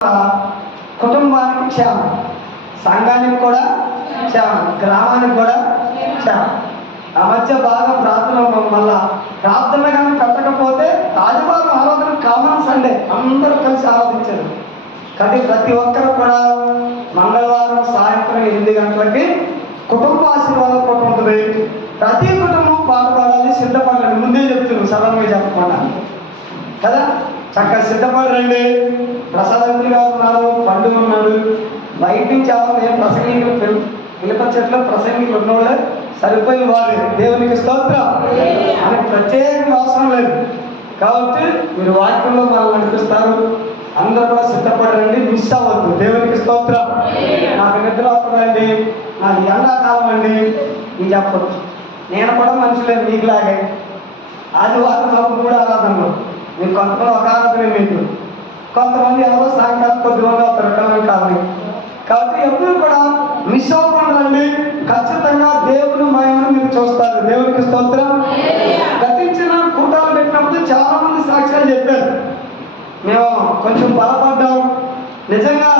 కుటుంబానికి క్షేమం, సంఘానికి కూడా క్షేమం, గ్రామానికి కూడా క్షేమం. ఆ మధ్య బాగా ప్రార్థన మళ్ళా ప్రార్థన కానీ పెట్టకపోతే ఆదివారం ఆరాధన కామన్ సండే అందరూ కలిసి ఆరాధించారు. కానీ ప్రతి ఒక్కరు కూడా మంగళవారం సాయంత్రం 8 గంటలకి కుటుంబ ఆశీర్వాదం కూడా ఉంటుంది. ప్రతి కుటుంబం పాట పాడాలి, సిద్ధపడాలి. ముందే చెప్తున్నాను, సడన్గా చెప్పకుండా కదా. చక్కగా సిద్ధపడరండి. ప్రసాద్ గారు ఉన్నారు, పండు ఉన్నాడు, బయట నుంచి ఎవరు నేను ప్రసంగికులు పిలిపించట్లో ప్రసంగికులు ఉన్నోళ్ళే సరిపోయిన వారు. దేవునికి స్తోత్రం. అని ప్రత్యేకంగా అవసరం లేదు. కాబట్టి మీరు వాక్యంలో మనం నడిపిస్తారు. అందరూ కూడా సిద్ధపడరండి, మిస్ అవ్వద్దు. దేవునికి స్తోత్రం. నాకు నిద్ర వస్తుందండి, నాకు ఎండాకాలం అండి ఇది చెప్పొద్దు. నేను కూడా మనుషులేదు మీకులాగే. ఆదివారం మాకు 3 ఆరాధనలు. మీకు కొంతమంది ఒక ఆరాధన, మీకు కొంతమంది ఎవరో సాయంకాలం కొద్దిమంది అవుతారు కాదు. కాబట్టి ఎప్పుడు కూడా మిస్ అవ్వకండి. ఖచ్చితంగా దేవుని మహిమను మీరు చూస్తారు. దేవునికి స్తోత్రం. గతించిన కూటాలు పెట్టినప్పుడు చాలా మంది సాక్ష్యాలు చెప్పారు. మేము కొంచెం బలపడ్డాం, నిజంగా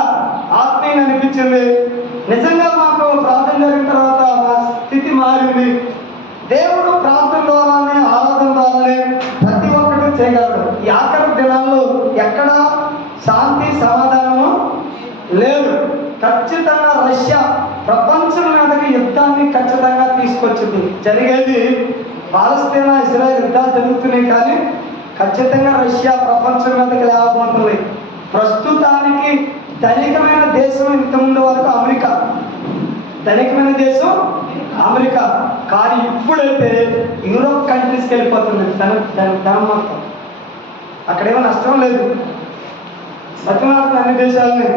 ఆత్మీయంగా అనిపించింది, నిజంగా మాకు ప్రార్థన జరిగిన తర్వాత మా స్థితి మారింది. దేవుడు ప్రార్థన ద్వారానే, ఆరాధన ద్వారానే ప్రతి ఒక్కటి చేయగలడు. ఈ ఆఖరి దినాల్లో ఎక్కడ శాంతి సమాధానము లేదు. ఖచ్చితంగా రష్యా ప్రపంచం మీదకి యుద్ధాన్ని ఖచ్చితంగా తీసుకొచ్చింది. జరిగేది పాలస్తీనా ఇజ్రాయెల్ యుద్ధాలు జరుగుతున్నాయి, కానీ ఖచ్చితంగా రష్యా ప్రపంచం మీదకి లేకపోతుంది. ప్రస్తుతానికి ధనికమైన దేశం ఇంతకుముందు వరకు అమెరికా, ధనికమైన దేశం అమెరికా, కానీ ఇప్పుడైతే యూరోప్ కంట్రీస్కి వెళ్ళిపోతుంది ధనం మొత్తం. అక్కడేమో నష్టం లేదు. బతిమాడుతున్న అన్ని దేశాలని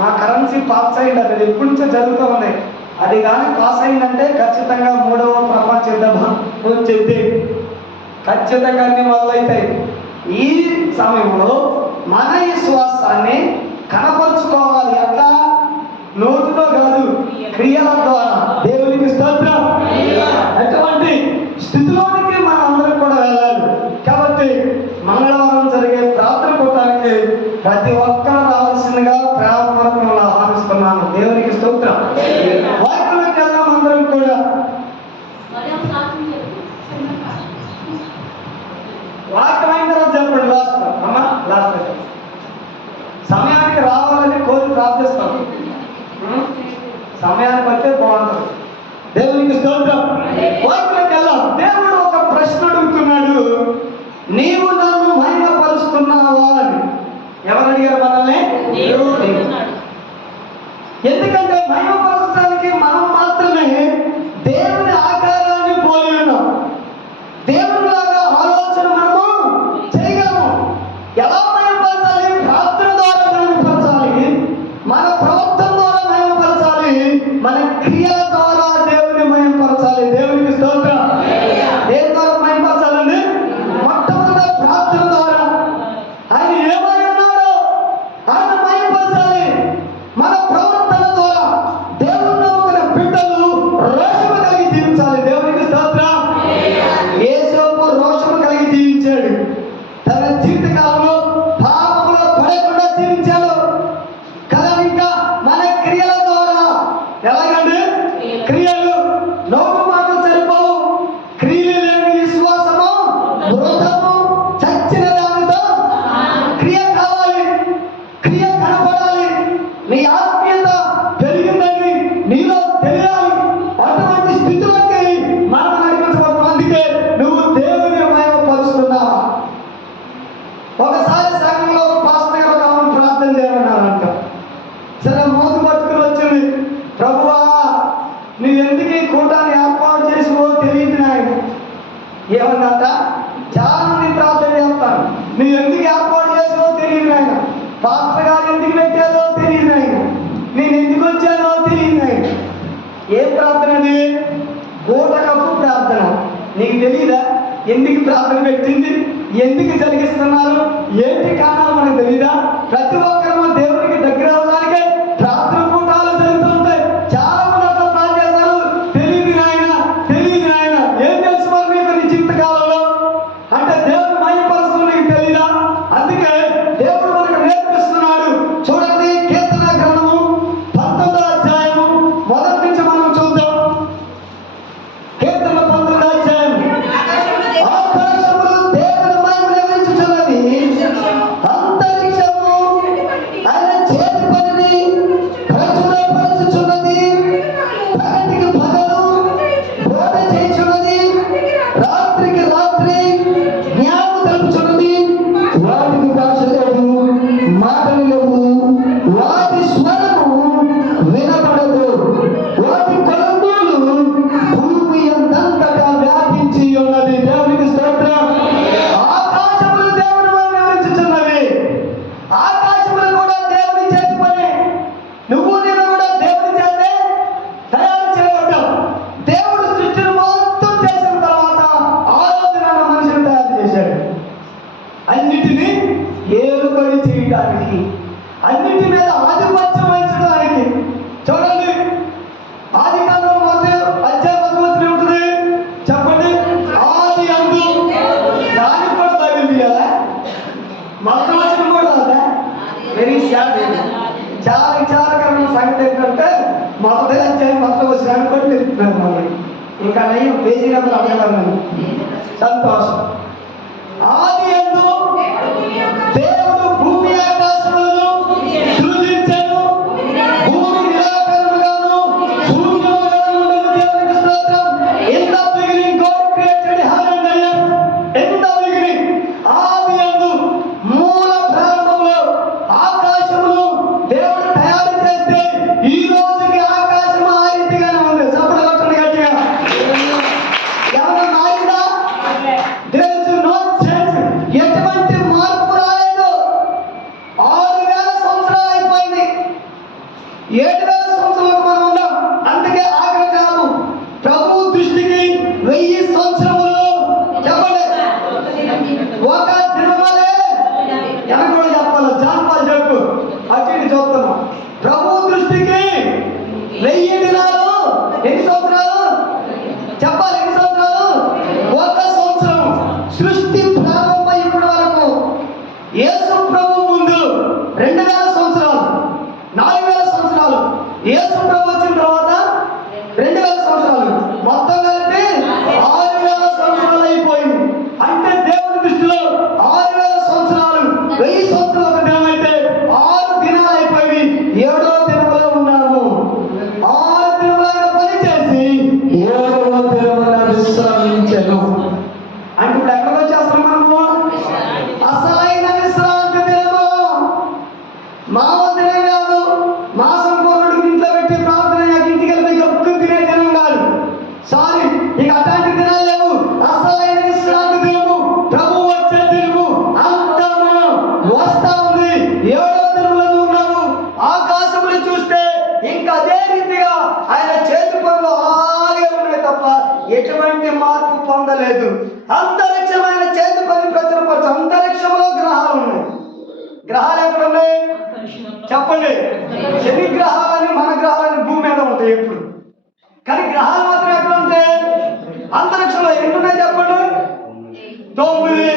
మా కరెన్సీ పాస్ అయింది, అది ఎప్పటి నుంచో జరుగుతూ ఉన్నాయి. అది కానీ పాస్ అయిందంటే ఖచ్చితంగా 3వ ప్రపంచ యుద్ధం వచ్చేది. ఖచ్చితంగా అన్ని మొదలవుతాయి. ఈ సమయంలో మన విశ్వాసాన్ని కనపరుచుకోవాలి. ఎట్లా? నోటితో కాదు, క్రియల ద్వారా. దేవునికి స్తోత్రం. అటువంటి స్థితిలోనికి మనందరం కూడా వెళ్ళాలి. కాబట్టి మంగళవారం జరిగే ప్రార్థన కూటానికి ప్రతి ఒక్కరు రావాల్సిందిగా ప్రేమపూర్వకంగా ఆహ్వానిస్తున్నాను. దేవునికి స్తోత్రం. వాక్యంలోకి వెళ్దాం అందరం కూడా. వాక్యం అయిన తర్వాత చెప్పండి. లాస్ట్ అమ్మా, లాస్ట్ సమయానికి రావాలని కోరి ప్రార్థిస్తాం. సమయానికి వస్తే బాగుంటుంది. దేవునికి స్తోత్రం. వాక్యంలోకి వెళ్దాం. దేవుడు ఒక ప్రశ్న అడుగుతున్నాడు, నీవు నన్ను మహిమపరుస్తున్నావా అని. ఎవరు అడిగారు మనల్ని? ఎందుకంటే మహిమపరచడానికి మనం మాత్రమే దేవుని ఆకారాన్ని పోలి ఉన్నాం. దేవుని లాగా ఆలోచన మనము చేయగలము. ఎలా మహిమపరచాలి? ప్రార్థన ద్వారా మహిమపరచాలి, మన ప్రవర్తన ద్వారా మహిమపరచాలి, మన క్రియల ద్వారా దేవుని మహిమపరచాలి. దేవునికి స్తోత్రం. దేని ద్వారా మహిమపరచాలండి? మొట్టమొదటి ప్రార్థన ద్వారా. ఆయన ఏమై ఉన్నాడో ఆయన మహిమపరచాలి. మన ప్రవర్తన ద్వారా దేవుని నమ్ముకున్న బిడ్డలు రోషము కలిగి జీవించాలి. దేవునికి స్తోత్రం. యేసోపు రోషము కలిగి జీవించాడు. తన జీవితకాలంలో పాపంలో పడకుండా జీవించాడు కదా. ఇంకా మన క్రియల ద్వారా ఎలాగండి? క్రియలు నోటు మాటలు సరిపోవు. క్రియలు లేని విశ్వాసము వృథము, చచ్చిన దానితో. క్రియ కావాలి, క్రియ కనపడాలి. నీ ఆత్మీయత పెరిగిందని నీలో తెలియాలి. అటువంటి స్థితిలోకి మనం నడిపించబడతాం. అందుకే నువ్వు దేవుని మహిమపరుస్తున్నావా? ఒకసారి సంఘంలో పాస్టర్ గారు కావాలని ప్రార్థన చేయమన్నారంట. సరే, మోతు పట్టుకుని వచ్చింది, ప్రభువా నువ్వు ఎందుకు ఈ కూటాన్ని ఏర్పాటు చేసుకో తెలియదు నాయన. ఏమన్నట? చాలా మంది ప్రార్థన చేస్తాను, నువ్వు ఎందుకు ఏర్పాటు చేసుకో తెలియదు నాయన. పాస్టర్ గారు ఎందుకు పెట్టారో తెలియదు నాయన. నేను ఎందుకు వచ్చానో తెలియదు నాయన. ఏం ప్రార్థన అది? బూటకపు ప్రార్థన. నీకు తెలియదా ఎందుకు ప్రార్థన పెట్టింది, ఎందుకు జరిగిస్తున్నారు, ఏంటి కారణాలు మనకు తెలియదా? ప్రతి ఒక్కరు దేవునికి దగ్గర అవ్వడానికి ప్రార్థన కూటాలు జరుగుతుంటాయి. చాలా మంది అట్లా ప్రార్థన చేస్తారు, తెలియదు నాయన, తెలియదు నాయన. ఏం తెలుసు మరి మీకు నీ జీవితకాలంలో అంటే దేవుడు మహిమపరుస్తుంది నీకు తెలియదా? అందుకే దేవుడు మనకు నేర్పిస్తున్నాడు. చూడండి, అన్నిటి మీద ఆధిపత్యం వహించడానికి. చూడండి, ఆది కాలం మొదటి అధ్యాయం ఉంటుంది, చెప్పండి. ఆది అందు దానికి కూడా బైబిల్ తీయాలా? మొదటి వచ్చిన కూడా అదా? Very sad. చాలా విచారకరమైన సంగతి ఏంటంటే మొదటి అధ్యాయం మొదటి వచ్చిన కూడా తెలుపుతున్నారు. మళ్ళీ ఇంకా నయ్యం పేజీ నెంబర్ అడగలను. సంతోషం. ఆది యందు దేవుడు భూమి ఆకాశములను సృజించెను. భూమి నిరాకారముగాను శూన్యముగాను ఉండెను. దేవునికి స్తోత్రం. In the beginning God created heaven and earth. In the beginning, ఆది యందు మూల ప్రారంభంలో ఆకాశములు దేవుడు తయారు చేస్తే ఈ రోజుకి ఆకాశం ఆ రీతిగానే ఉంది. చప్పట్లు కొట్టండి గట్టిగా. ఏమన్నా మారిందా? There is no change. ఎటువంటి మార్పు రాలేదు. 6000 సంవత్సరాలు అయిపోయింది. 7000 సంవత్సరాలకు మనం ఉన్నాం. అందుకే ఆఖరి కాలం ప్రభు దృష్టికి 1000 సంవత్సరములు. చెప్పండి, ఒక దినమలే. ఎలా కూడా చెప్పాలి, జాన్పాల్ చెప్పు. అటు ఇటు చూస్తున్నాం. ప్రభు దృష్టికి 1000 దినాలు ఎన్ని సంవత్సరాలు? చెప్పాలి, ఎన్ని సంవత్సరాలు? ఒక సంవత్సరం. సృష్టి ప్రారంభం ఇప్పటి వరకు యేసు ప్రభు ముందు 2000 సంవత్సరాలు, 4000 సంవత్సరాలు. యేసు ప్రభు వచ్చిన తర్వాత 2000 సంవత్సరాలు, మొత్తం కలిపి 6000 సంవత్సరాలు అయిపోయింది. అంటే దేవుని దృష్టిలో 6000 సంవత్సరాలు 1000 సంవత్సరాలు ఒక దినం అయితే 6 దినాలు అయిపోయింది. 7వ దినములో ఉన్నాము. 6 దినములైన పని చేసి 7వ దినమున విశ్రమించెను. అంటే ఇప్పుడు ఎక్కడికి వచ్చేస్తాం మనము? అసలైన విశ్రాంతి దినము. మామూలు దినం కాదు. మాసం పూర్వుడికి ఇంట్లో పెట్టి ప్రార్థన ఇంటికి వెళ్ళి గొప్ప తినే దినం కాదు. సారీ, ఇక అట్లాంటి దినాలు లేవు. అసలైన విశ్రాంతి దినము, ప్రభు వచ్చే దినము. అంతము వస్తా ఉంది. 7వ దినంలో ఉన్నాము. ఆకాశములు చూస్తే ఇంకా అదే రీతిగా ఆయన చేతి పనులు అలాగే ఉన్నాయి తప్ప ఎటువంటి మార్పు పొందలేదు. అంతరిక్షమైన చేతి పని ప్రచురపరచు. అంతరిక్షంలో గ్రహాలు ఉన్నాయి. గ్రహాలు ఎక్కడ ఉన్నాయి? చెప్పండి. శని గ్రహాలని మన గ్రహాలని భూమి మీద ఉంటాయి ఎప్పుడు. కానీ గ్రహాలు మాత్రం ఎక్కడ ఉంటాయి? అంతరిక్షంలో. ఎన్ని ఉన్నాయి చెప్పండి? 9.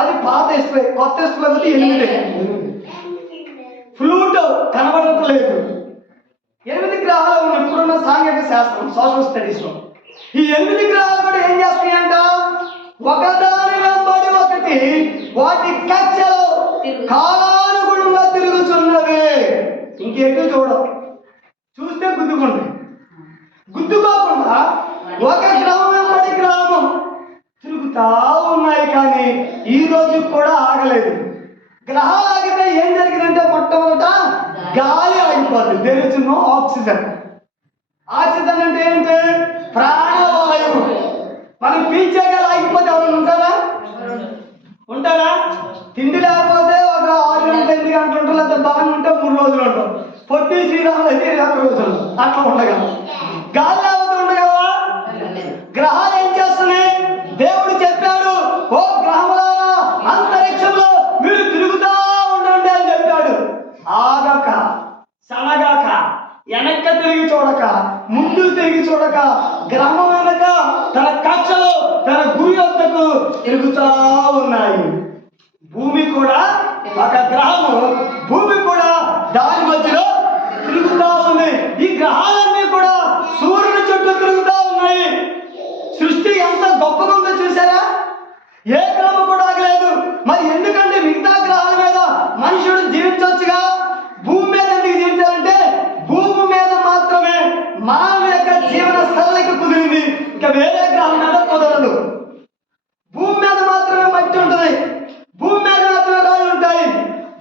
అది పాత ఇష్టం. కొత్త ఇష్టం 8. ఫ్లూటో కనబడట్లేదు. 8 గ్రహాలు ఉన్నాయి ఇప్పుడున్న సాంఘిక శాస్త్రం, సోషల్ స్టడీస్ లో. ఈ 8 గ్రహాలు కూడా ఏం చేస్తున్నాయంట? ఒకదాని వెంబడి ఒకటి వాటి కక్షలో కాలానుగుణంగా తిరుగుతున్నవి. ఇంకెటు చూడవు. చూస్తే గుద్దుకుంటాయి. గుద్దుకోకుండా ఒక గ్రహం వెంబడి గ్రహం తిరుగుతా ఉన్నాయి. కానీ ఈ రోజు కూడా ఆగలేదు. గ్రహాలు ఆగితే ఏం జరిగిందంటే మొట్టమొదట గాలి ఆగిపోతుంది. There is no oxygen. Oxygen అంటే ఏంటి? ప్రాణవాయువు. మనం పీల్చే గాలి ఆగిపోతే ఎవరైనా ఉంటారా? ఉంటారా? తిండి లేకపోతే ఒక 6 గంటలు 8 గంటలు ఉంటాం. లేదా బాగా ఉంటే 3 రోజులు ఉంటాం. పొట్టి శ్రీరాములు అయితే 20 రోజులు అట్లా ఉండగలం. గాలి లేకపోతే ఉండగలవా? గ్రహాలు ఏం చేస్తున్నాయి? దేవుడు చెప్పాడు, ఓ గ్రహములారా అంతరిక్షంలో మీరు తిరుగుతా ఉండండి అని చెప్పాడు. ఆగక, సనగాక, వెనక్క తిరిగి చూడక, ముందు తిరిగి చూడక, గ్రహం వెనక తన కక్షలో తన గురి వద్దకు తిరుగుతా ఉన్నాయి. భూమి కూడా ఒక గ్రహము. భూమి కూడా దాని మధ్యలో తిరుగుతా ఉంది. ఈ గ్రహాలన్నీ కూడా సూర్యుని చుట్టూ తిరుగుతా ఉన్నాయి. సృష్టి ఎంత గొప్పగా ఉందో చూసారా? ఏ గ్రహం కూడా ఆగలేదు. మరి ఎందుకంటే మిగతా గ్రహాల మీద మనుషుడు జీవించవచ్చుగా, భూమి మీద ఎందుకు జీవించాలంటే భూమి మీద మాత్రమే మానవ యొక్క జీవన సరళిక కుదిరింది. ఇంకా వేరే గ్రహం మీద కుదరదు. భూమి మీద మాత్రమే మట్టి ఉంటుంది. భూమి మీద మాత్రమే రాళ్ళు ఉంటాయి.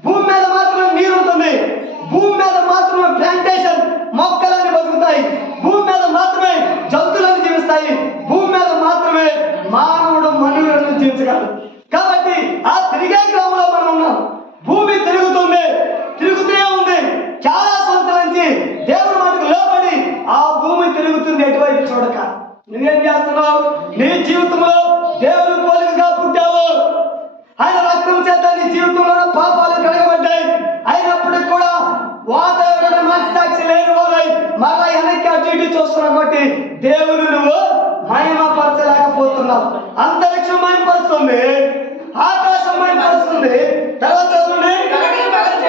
భూమి మీద మాత్రమే నీరు ఉంటుంది. భూమి మీద మాత్రమే ప్లాంటేషన్ మొక్కలన్నీ బతుకుతాయి. భూమి మీద మాత్రమే జంతువులను జీవిస్తాయి. భూమి మీద మాత్రమే మానవుడు మనుగడను జీవించగలడు. కాబట్టి ఆ తిరిగే గ్రహంలో మనం ఉన్నాం. భూమి తిరుగుతుంది, తిరుగుతూనే ఉంది. చాలా సంవత్సరాల నుంచి దేవుడి మాటకు లోబడి ఆ భూమి తిరుగుతుంది. ఎటువైపు చూడక నువ్వేం చేస్తున్నావు? నీ జీవితంలో దేవుని పోలికగా పుట్టావు. ఆయన రక్తం చేత నీ జీవితంలో పాపాలు కడగబడ్డాయి. అయినప్పటికీ కూడా వీటన్నిటి చూస్తున్నావు కాబట్టి దేవుని నువ్వు మహిమపరచలేకపోతున్నావు. అంతరిక్షం మహిమపరుస్తుంది, ఆకాశం మహిమపరుస్తుంది. తర్వాత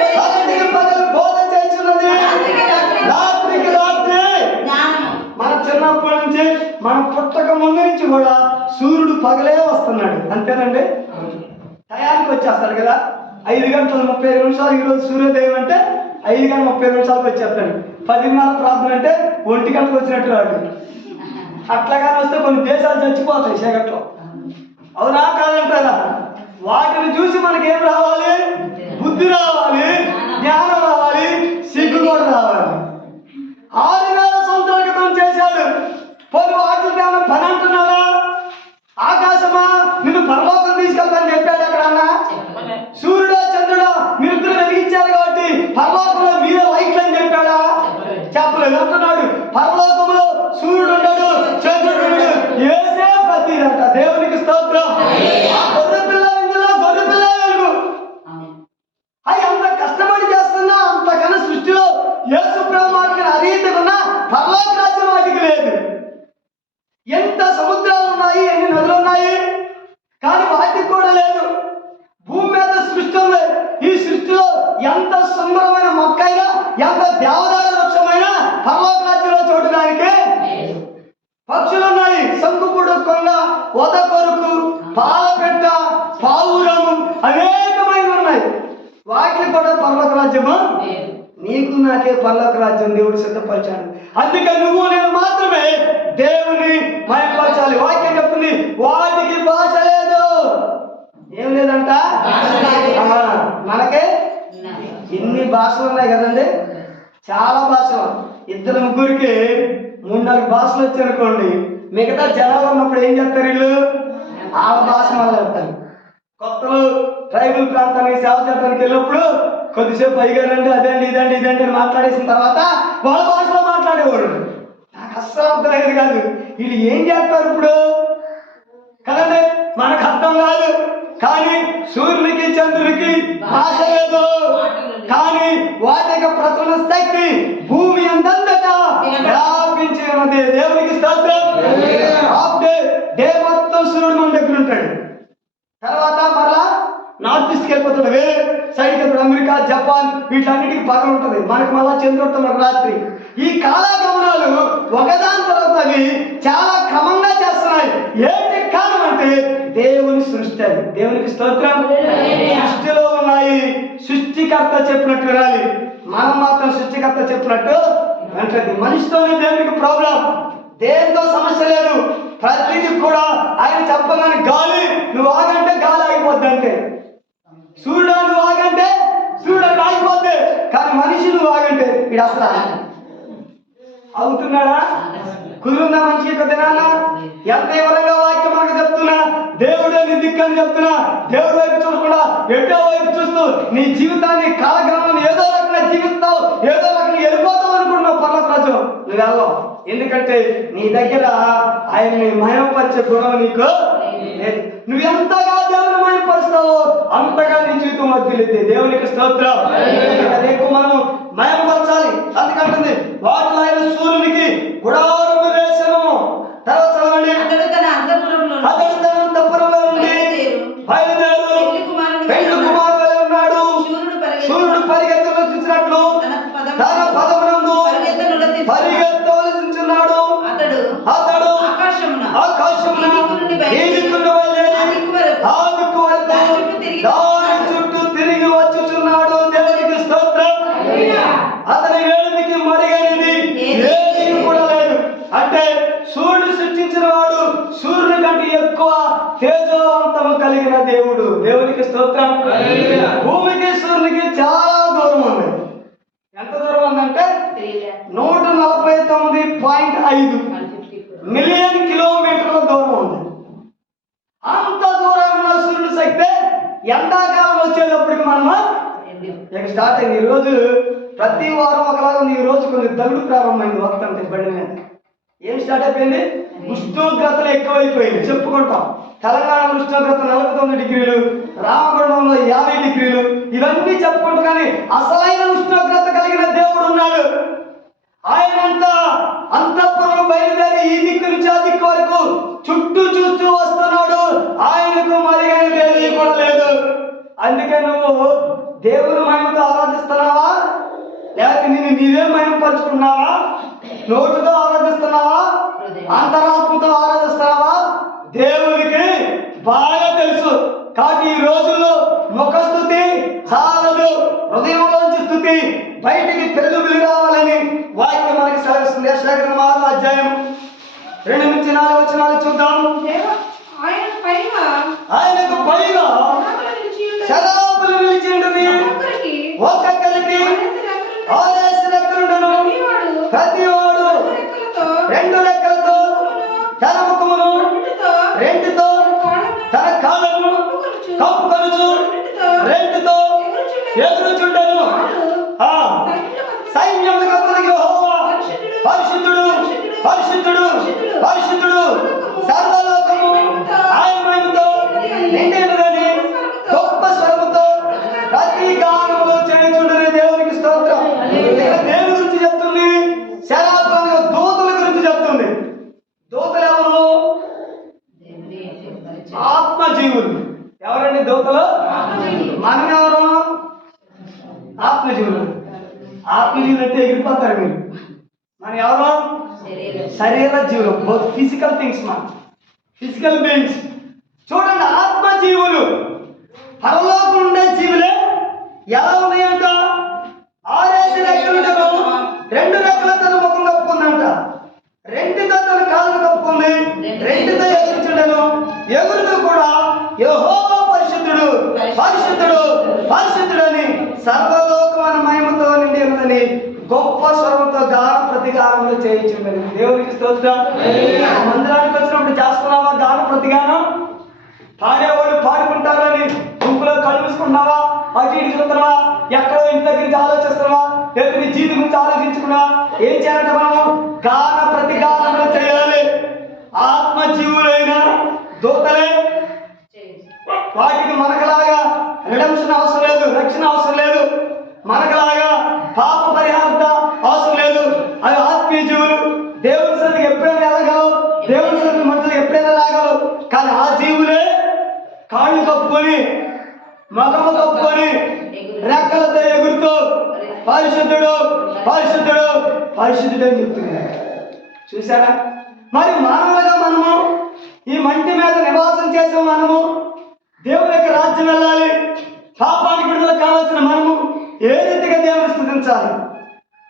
పగటికి పగలు బోధ చేస్తున్నది, రాత్రికి రాత్రి. మన చిన్నప్పటి నుంచి మన పుట్టక ముందు నుంచి కూడా సూర్యుడు పగలే వస్తున్నాడు, అంతేనండి. టయానికి వచ్చేస్తాడు కదా. 5:35 ఈరోజు సూర్యోదయం అంటే 5:30 వచ్చేస్తాడు. 10:30 ప్రార్థన అంటే 1 గంటకు వచ్చినట్టు రాడు. అట్లాగానే వస్తే కొన్ని దేశాలు చచ్చిపోతాయి చీకట్లో. అవునా కాదంటారా? వాటిని చూసి మనకేం రావాలి? బుద్ధి రావాలి, జ్ఞానం రావాలి, సిగ్గు కూడా రావాలి. 6,000 సంవత్సరాల క్రితం చేశాడు. పోనీ వాటికి ఏమైనా పని అంటున్నారా? ఆకాశమా నిన్ను పరలోకం తీసుకెళ్తాను చెప్పాడు ఎక్కడన్నా? సూర్యుడా చంద్రుడా మీరిద్దరు వెలిగించారు కాబట్టి పరలోకంలో మీరే లైట్లు అని చెప్పాడా? చెప్పలేదు. అంటున్నాడు పరలోకంలో సూర్యుడు ఉన్నాడు, చంద్రుడు ఉన్నాడు, ఏసే ప్రతిదంట. దేవునికి స్తోత్రం. ఆ గొర్రె పిల్ల ఇందులో గొర్రె పిల్ల వెలుగు. అవి అంత కష్టపడి చేస్తున్నా అంతకన్నా సృష్టిలో యేసు ప్రభు మాటకి అరీతిగా ఉన్న పరలోక రాజ్యం వాటికి లేదు. ఎంత సముద్రాలు ఉన్నాయి, ఎన్ని నదులు ఉన్నాయి, కానీ వాటికి కూడా లేదు. భూమి మీద సృష్టి ఉంది. ఈ సృష్టిలో ఎంత సుందరమైన మొక్క అయినా, ఎంత దేవదారు వృక్షమైనా పరలోక రాజ్యంలో చూడడానికి పక్షులు ఉన్నాయి. శంకుపుడు కొంగ, ఉద కొరుకు, పాలపెట్ట, పావురము అనేకమైన ఉన్నాయి. వాటికి కూడా పరలోక రాజ్యము నీకు నాకే పరలోక రాజ్యం దేవుడు సిద్ధపరిచాడు. అందుకే నువ్వు నేను మాత్రమే దేవుని మహిమపరచాలి. వాక్యం చెప్తుంది వాటికి భాష లేదు. ఏం లేదంట? మనకే ఎన్ని భాషలు ఉన్నాయి కదండి, చాలా భాషలు. 2-3కి 3-4 భాషలు వచ్చాయనుకోండి, మిగతా జనాలు ఉన్నప్పుడు ఏం చేస్తారు? వీళ్ళు వాళ్ళ భాష మొదలెడతారు. కొత్తలు ట్రైబల్ ప్రాంతానికి సేవ చేయడానికి వెళ్ళినప్పుడు కొద్దిసేపు పైగానండి అదండి ఇదండి ఇదండి అని మాట్లాడేసిన తర్వాత వాళ్ళ భాషలో మాట్లాడేవాడు. నాకు అస్సలు అర్థమయ్యేది కాదు. వీళ్ళు ఏం చేస్తారు ఇప్పుడు కదండి, మనకు అర్థం కాదు. కానీ సూర్యునికి చంద్రునికి భాష లేదు, కానీ వాటి యొక్క ప్రసరణ శక్తి భూమి అంతటా వ్యాపించి ఉన్నది. దేవునికి స్తోత్రం. డే మొత్తం సూర్యుడు మన దగ్గర ఉంటాడు. తర్వాత మరలా నార్త్ ఈస్ట్కి వెళ్ళిపోతాడు, వేరే సైడ్కి వెళ్తాడు. అమెరికా, జపాన్ వీటన్నిటికి పగలు ఉంటుంది, మనకు మళ్ళా చంద్రుడితో మనకు రాత్రి. ఈ కాలగమనాలు ఒకదాని తర్వాత అవి చాలా క్రమంగా చేస్తున్నాయి. ఏంటి కారణం అంటే దేవుని సృష్టి. అది దేవునికి స్తోత్రం. సృష్టిలో ఉన్నాయి, సృష్టికర్త చెప్పినట్టు వినాలి. మనం మాత్రం సృష్టికర్త చెప్పినట్టు అంటే మనిషితోనే దేవునికి ప్రాబ్లం. దేంతో సమస్య లేదు, ప్రతిదీ కూడా ఆయన చెప్పగానే గాలి నువ్వు ఆగంటే గాలి ఆగిపోద్ది, అంటే సూర్యుడు నువ్వు ఆగంటే సూర్యుడు ఆగిపోద్ది. కానీ మనిషి నువ్వు ఆగంటే ఇది అసలు అవుతున్నాడా? కుదురుందా మనిషి దినాన్న? ఎంత వివరంగా వాక్యం మనకు చెప్తున్నా, దేవుడే నీ దిక్కని చెప్తున్నా. దేవుడి వైపు చూడకుండా ఎటో వైపు చూస్తూ నీ జీవితాన్ని కాలక్రమాన్ని ఏదో రకంగా జీవిస్తావు, ఏదో రకంగా వెళ్ళిపోతావు అనుకుంటున్నావు పర్లోక రాజ్యం. నువ్వు వెళ్ళవు. ఎందుకంటే నీ దగ్గర ఆయన్ని మహిమపరిచే గుణం నీకు లేదు. నువ్వు ఎంతగా దేవుని మహిమపరుస్తావో అంతగా నీ జీవితం వర్ధిల్లుద్ది. దేవునికి స్తోత్రం. రేపు మనం మహిమపరచాలి. అందుకంటుంది వాటిలో ఆయన సూర్యునికి గుడారము వేసెను. తర్వాత చదవండి, అతడు తన అంతఃపురంలో నుండి బయలుదేరు పెండ్లి కుమారుడు ఉన్నాడు. సూర్యుడు పరిగెత్తను చూసినట్లు తన పదమునందు పరిగెత్తవలసించున్నాడు. అతడు ఆకాశమున దాని చుట్టూ తిరిగి వచ్చుచున్నాడు. దేవునికి స్తోత్రం. అతని వేడికి మడిగైనది ఏది కూడా లేదు. అంటే సూర్యుడు సృష్టించిన వాడు సూర్యుని కంటే ఎక్కువ తేజోవంతము కలిగిన దేవుడు. దేవునికి స్తోత్రం. భూమికి సూర్యునికి చాలా దూరం ఉంది. ఎంత దూరం ఉందంటే 149.5 మిలియన్ కిలోమీటర్ల దూరం ఉంది. అంత దూరంలో సూర్యుడు శక్తే ఎండాకాలం వచ్చేటప్పటికి మనం ఇక స్టార్ట్ అయింది. ఈరోజు ప్రతి వారం ఒకలాగా ఉంది. ఈ రోజు కొంచెం తగుడు ప్రారంభమైంది. వస్తుంటే బండి మీద ఏం స్టార్ట్ అయిపోయింది? ఉష్ణోగ్రతలు ఎక్కువైపోయింది. చెప్పుకుంటాం తెలంగాణలో ఉష్ణోగ్రత 49 డిగ్రీలు, రామగుండంలో 50 డిగ్రీలు, ఇవన్నీ చెప్పుకుంటాం. కానీ అసలైన ఉష్ణోగ్రత కలిగిన దేవుడు ఉన్నాడు. ఆయన అంత అందుకే నువ్వు దేవుని మహిమతో ఆరాధిస్తున్నావా, లేకపోతే నిన్ను నీవే మహిమపరుచుకున్నావా? నోటితో ఆరాధిస్తున్నావా, అంతరాత్మతో ఆరాధిస్తున్నావా? దేవునికి బాగా తెలుసు. కాబట్టి ఈ రోజుల్లో ముఖస్థుతి చాలదు, హృదయంలోంచి స్థుతి బయటికి పెళ్ళుబిలి రావాలని వాక్యం మనకి సెలవిస్తుంది. యెషయా 6వ అధ్యాయం 2 నుంచి 4 వచనాలు చూద్దాం. ఆయనకు పైగా శరాపులు నిలిచిండుని, ఒక్కొక్కరికి 6 రెక్కలుండును. ప్రతివాడు 2 రెక్కలతో తన ముఖమును, 2తో తన కాళ్ళను కప్పుకొనుచు, 2తో ఎగురుచుండెను. సైన్యములకు అధిపతి యెహోవా పరిశుద్ధుడు, పరిశుద్ధుడు, పరిశుద్ధుడు, సర్వలోకము ఆయన మహిమతో నిండినదని గొప్ప స్వరముతో ప్రతి గానములో చేయుచుండని దేవునికి స్తోత్రం. దేవుని గురించి చెప్తుంది, శరాపులు దూతల గురించి చెప్తుంది. దూతలు ఎవరు? ఆత్మజీవులు. ఎవరండి దూతలు? మనం ఎవరు? ఆత్మజీవులు. ఆత్మజీవులు అంటే ఎగిరిపోతారు మీరు. మనం ఎవరు? శరీర జీవులు, బోత్ ఫిజికల్ థింగ్స్, మన ఫిజికల్ బీయింగ్స్. చూడండి, ఆత్మజీవులు పరలోకం ఉండే జీవులే ఎలా ఉన్నాయంట? 6 రెక్కలుండను, 2 రెక్కలతో తన ముఖం కప్పుకుందంట, 2తో తన కాళ్ళను కప్పుకుంది, 2తో ఎగురుచుండెను. ఎగురుతూ కూడా యెహోవా పరిశుద్ధుడు, పరిశుద్ధుడు, పరిశుద్ధుడు అని సర్వలోకమైన మహిమతో నిండి ఉన్నదని గొప్ప స్వరంతో గాన ప్రతిగానములు చేయించుండని దేవునికి స్తోత్రం. మందిరానికి వచ్చినప్పుడు చేస్తున్నావా గాన ప్రతిగానం? పాడేవాళ్ళు పాడుకుంటారని గుంపులో కళ్ళు మూసుకుంటున్నావా? అటు ఇటు చూస్తున్నావా? ఎక్కడో ఇంటి దగ్గర నుంచి ఆలోచిస్తున్నావా? లేదా నీ జీవితం గురించి ఆలోచించుకున్నావా? ఏం చేయాలంటే మనము గాన ప్రతిగానములు చేయాలి. ఆత్మజీవులైన దూతలే. వాటికి మనకలాగా రిడెంప్షన్ అవసరం లేదు, రక్షణ అవసరం లేదు. మనకలాగా పాప పరిహారం అవసరం లేదు. అవి ఆత్మీయ జీవులు. దేవుని సన్నిధికి ఎప్పుడైనా వెళ్ళగలవు, దేవుని సన్నిధి మనుషులు ఎప్పుడైనా లాగలవు. కానీ ఆ జీవులే కాళ్ళు కప్పుకొని, మగము కప్పుకొని, రెక్కలతో ఎగురుతూ పరిశుద్ధుడు, పరిశుద్ధుడు, పరిశుద్ధుడు అని చెప్తున్నాడు. చూసారా? మరి మానవులుగా మనము ఈ మంటి మీద నివాసం చేసే మనము దేవుని యొక్క రాజ్యం వెళ్ళాలి. పాపానికి విడుదల కావాల్సిన మనము ఏ రీతిగా దేవుని స్తుతించాలి?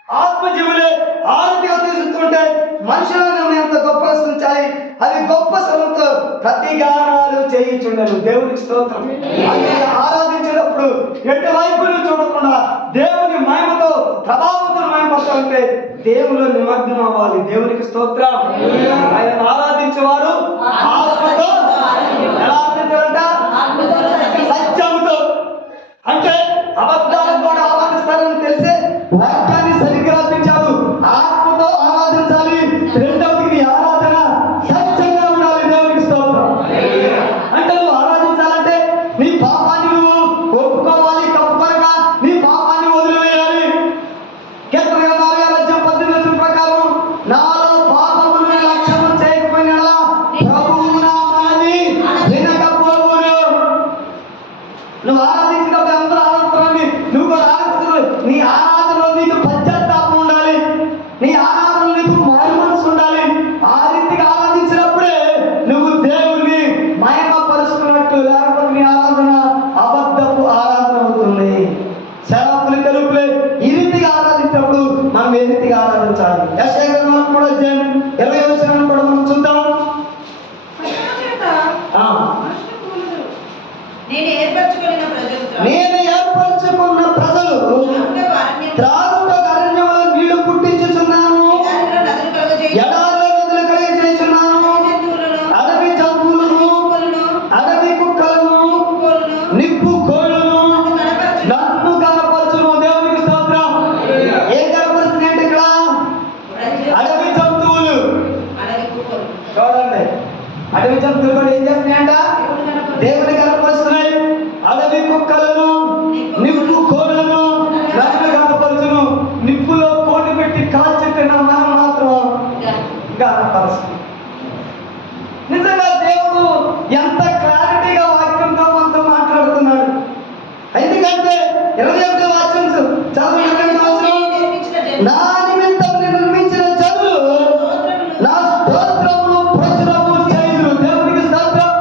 ఆత్మజీవులే ఆ రీతిగా తీసుకుంటే మనుషులను ఎంత గొప్పగా స్తుతించాలి. అవి గొప్ప స్వరంతో ప్రతి గానాలు చేయించుండను దేవునికి స్తోత్రం. అది ఆరాధించేటప్పుడు ఎటువైపు చూడకుండా దేవుని మహిమతో ప్రభావంతో మహిమపడుతూ ఉంటే దేవుని నిమగ్నం అవ్వాలి. దేవునికి స్తోత్రం. ఆయన ఆరాధించేవారు ఆత్మతో. ఎలా ఆరాధించాలంట? సత్యముతో. అంటే అబద్ధాలను కూడా ఆరాధిస్తారని తెలిసే వాక్యాన్ని సరిగ్గా అర్పించారు. ఆత్మతో ఆరాధించాలి. రెండవది నీ ఆరాధన సత్యంగా ఉండాలి. దేవునికి స్తోత్రం. అంటే నువ్వు ఆరాధించాలంటే నీ పాపాన్ని నువ్వు ఒప్పుకోవాలి. కప్పుకొనగా నీ పాపాన్ని వదిలివేయాలి. కీర్తన 4:18 ప్రకారం నాలో పాపములను లక్ష్యము చేయకపోయినా ప్రభువు నా మనవి వినకపోవును. నువ్వు ఆరాధించినప్పుడు అందరూ ఆరాధిస్తున్నారని నువ్వు కూడా ఆరాధిస్తున్నావు. నీ ఆరాధనలో నీకు పశ్చాత్తాపం ఉండాలి. నీ ఆరాధనలో నీకు మారు మనసు ఉండాలి. ఆ రీతిగా ఆరాధించినప్పుడే నువ్వు దేవుడిని మహిమపరుచుకున్నట్టు. లేకపోతే నీ ఆరాధన అబద్ధపు ఆరాధన అవుతుంది. శరాపులు కలుపులే. ఈ రీతిగా ఆరాధించినప్పుడు మనం ఏ రీతిగా ఆరాధించాలి? యెషయా 3వ అధ్యాయం 20వ వచనం కూడా మనం చూద్దాం. నేను ఏర్పరచుకున్న ప్రజలు త్రాగుటకు అరణ్యములో నీళ్లు పుట్టించుచున్నాను, ఎడారిలో నదులు కలిగజేయుచున్నాను. అడవి జంతువులను, అడవి కుక్కలను, నిప్పు కోళ్ళను నన్ను కనపరచును. దేవునికి స్తోత్రం. ఏం కనపరుస్తుంది అంటే ఇక్కడ అడవి జంతువులు. చూడండి, అడవి జంతువులు కూడా ఏం చేస్తున్నాయంట? దేవుని కనపరుస్తున్నాయి. అడవి కుక్కలను, నిప్పు కోళ్ళను నన్ను కనపరచును. నిప్పులో కోడి పెట్టి కాల్చి తిన్న మనం మాత్రం కనపరుస్తుంది. నిజంగా దేవుడు ఎంత క్లారిటీగా వాక్యంతో మనతో మాట్లాడుతున్నాడు. నా నిమిత్తం నిర్మించిన జనులు నా స్తోత్రమును ప్రచురము చేయుదురు. దేవునికి స్తోత్రం.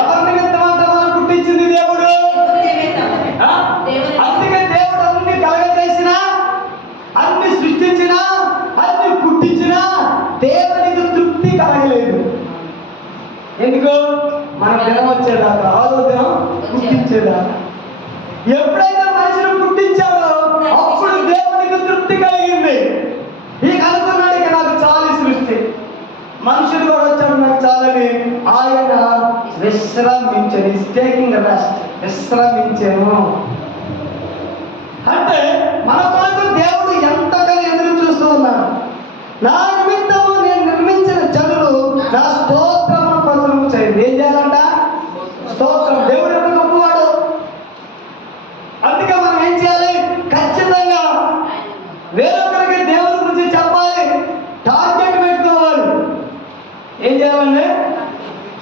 ఎవరి నిమిత్తం అంట మనం పుట్టించింది దేవుడు? అందుకే దేవుడు అన్ని కలగజేసిన, అన్ని సృష్టించిన, అన్ని పుట్టించిన దేవునికి తృప్తి కలగలేదు. ఎందుకు? మనం దినం వచ్చేదాకా, ఆరో దినం పుట్టించేదాకా. ఎప్పుడైతే మనిషిని పుట్టించాడో అప్పుడు దేవునికి తృప్తి కలిగింది. ఇక అనుకున్నాడు, ఇక నాకు చాలు సృష్టి, మనుషుడు కూడా వచ్చాడు నాకు చాలని ఆయన విశ్రమించాడు. Is taking rest. విశ్రమించాను అంటే మన కొరకు దేవుడు ఎంతగానో ఎదురు చూస్తూ ఉన్నాడు. నా నిమిత్తము నేను నిర్మించిన జనులు నా స్తోత్రమును ప్రచురము చేయండి. ఏం చేయాలంట? స్తోత్రం. దేవుడు ఎప్పుడు గొప్పవాడు. అందుకే మనం ఏం చేయాలి? ఖచ్చితంగా వేరొకరికి దేవుడి గురించి చెప్పాలి. టార్గెట్ పెట్టుకోవాలి. ఏం చేయాలండి?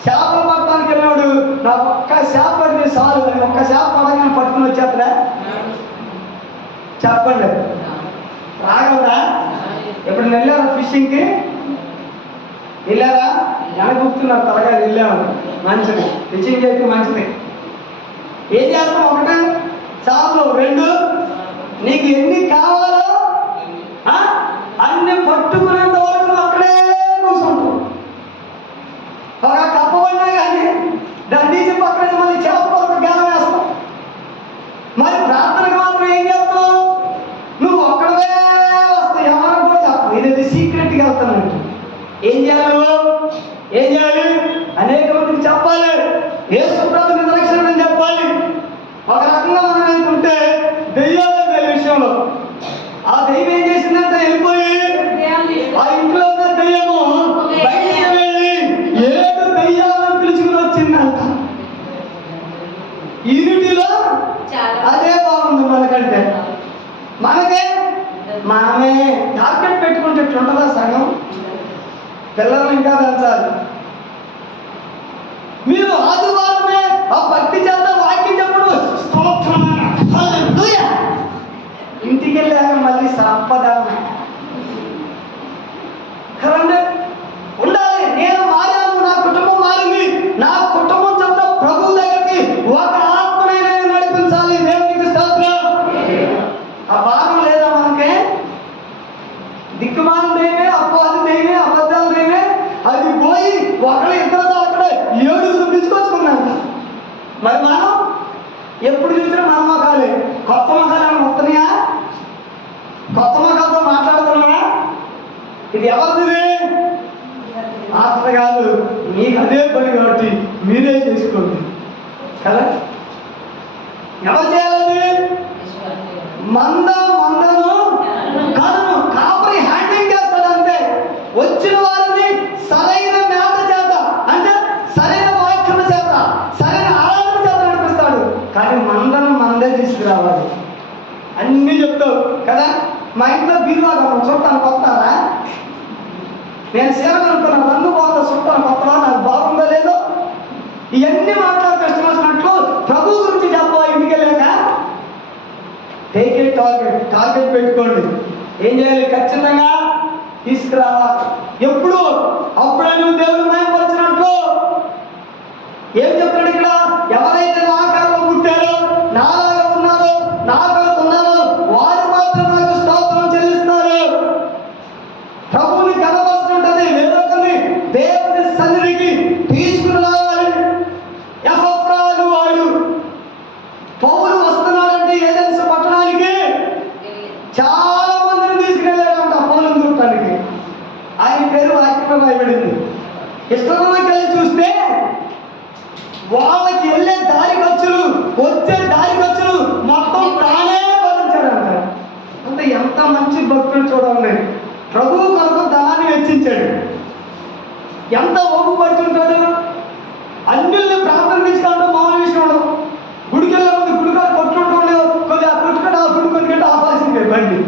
చేపలు పట్టడానికి వెళ్ళాడు. నా ఒక్క చేప పడితే చాలు, ఒక్క చేప పడగానే పట్టుకుని వచ్చేస్తా. చెప్పండి, రాగలరా? ఎప్పుడు వెళ్ళారా ఫిషింగ్కి? వెళ్ళారా? వెనగుతున్నారు త్వరగా వెళ్ళాము. మంచిది, ఫిషింగ్ చేస్తే మంచిది. ఏం చేస్తాం? ఒకటి చాలు, రెండు నీకు ఎన్ని కావాలో అన్ని పట్టుకునేంత వరకు నువ్వు అక్కడే కూర్చుంటావు. ఒక కప్ప పడినా కానీ దాన్ని తీసి పక్కన మళ్ళీ చేప కొరకు గానం వేస్తావు. మరి ప్రార్థనకు మాత్రం ఏం చేస్తావు? నువ్వు ఒక్కడవే వస్తావు, ఎవరు కూడా చెప్పవు. ఇది సీక్రెట్గా వెళ్తానంటే ఏం చేయాలి? నువ్వు ఏం చేయాలి? అనేక మందికి చెప్పాలి. యేసు ప్రభువుని నిరీక్షణ చెప్పాలి. ఒక రకంగా మనం ఏంటంటే దెయ్యాలు విషయంలో ఆ దెయ్యం ఏం చేసిందంటే వెళ్ళిపోయి ఆ ఇంట్లో ఉన్న దెయ్యము బయటికి వెళ్ళి 7 దెయ్యాలను పిలుచుకుని వచ్చిందంట. యూనిటీలో అదే బాగుంది మనకంటే. మనమే టార్గెట్ పెట్టుకుంటే ఉంటుందా సగం? పిల్లల్ని ఇంకా పెంచాలి. మీరు ఆదివారమే ఆ భక్తి చేత వాక్యం చెప్పడు, ఇంటికి వెళ్ళాక మళ్ళీ సంపద కదండి ఉండాలి. నేను మారాను, నా కుటుంబం మారింది. నా కుటుంబం చెప్త ప్రభు దగ్గరికి ఒక ఆత్మనే నడిపించాలి. దేవునికి స్తోత్రం. ఆ భారం లేదా మనకి? దిక్కుమాల దేవే, అపవాది దేవే, అబద్ధాలు దేవే, అది పోయి ఒకళ్ళు ఇద్దరు అక్కడ 7 తీసుకొచ్చుకున్నాను. మరి మనం ఎప్పుడు చూసినా మన మొఖాలే. కొత్త మొఖాలు వస్తున్నాయా? కొత్త మొఖాలతో మాట్లాడుతున్నావా? ఇది ఎవరిది? ఆత్మ కాదు. మీకు అదే పని కాబట్టి మీరే చేసుకోండి కదా. ఎవరు చేయాలి? మందను కనును కాపరి హ్యాండింగ్ చేస్తాడు అంతే. వచ్చిన వారిని సరైన మేత చేత, అంటే సరైన వాక్యం చేత, సరైన ఆరాధన చేత నడిపిస్తాడు. కానీ మందను మందే తీసుకురావాలి. అన్నీ చెప్తావు కదా. మా ఇంట్లో బీరువా చుట్టాను కొత్తారా? నేను సేవ అనుకున్నాను, రంగు బాగుందో చుట్టాను కొత్తలా, నాకు బాగుందో లేదో ఇవన్నీ మాట్లాడి కష్టమొచ్చినట్లు ప్రభు గురించి చెప్పాలి. ఇంటికి వెళ్ళాక టేక్ ఏ టార్గెట్ పెట్టుకోండి. ఏం చేయాలి? ఖచ్చితంగా తీసుకురావాలి. ఎప్పుడు? అప్పుడే నువ్వు దేవుని మహిమపరిచినట్లు. ఏం చెప్తాడు ఇక్కడ? ఎవరైతే నా ఆకారంలో పుట్టారో, నాలాగా ఉన్నారో, నా కొరకు ఉన్నారో వారు మాత్రం నాకు స్తోత్రం చెల్లిస్తారు. ప్రభువుని కనవలసి వేరొకరిని దేవుని సన్నిధికి తీసుకుని రావాలి. ఎఫ్రాయిము వాడు పౌలు వస్తున్నాడంటే ఏదెన్స్ పట్టణానికి చాలా మందిని తీసుకెళ్ళాడంట పౌలుని చూడటానికి. ఆయన పేరు వాక్యంలో రాయబడింది. ఇస్రాయేలుకి వెళ్ళి చూస్తే వాళ్ళకి వెళ్ళే దారి ఖర్చులు, వచ్చే దారి ఖర్చులు మొత్తం తానే భరించాడంట. అంటే ఎంత మంచి భక్తుడు చూడండి. ప్రభువు కొరకు ధనాన్ని వెచ్చించాడు. ఎంత ఓపు పడుతుంటాడు. అన్నిల్ని ప్రార్థన తీసుకుంటూ మామూలు విషయంలో గుడికి వెళ్ళే ముందు గుడికాడ కొట్టుకుంటుండే కొద్దిగా కొట్టుకుంటే ఆ గుడి కొద్దిగంటే ఆపాల్సిందే బండి.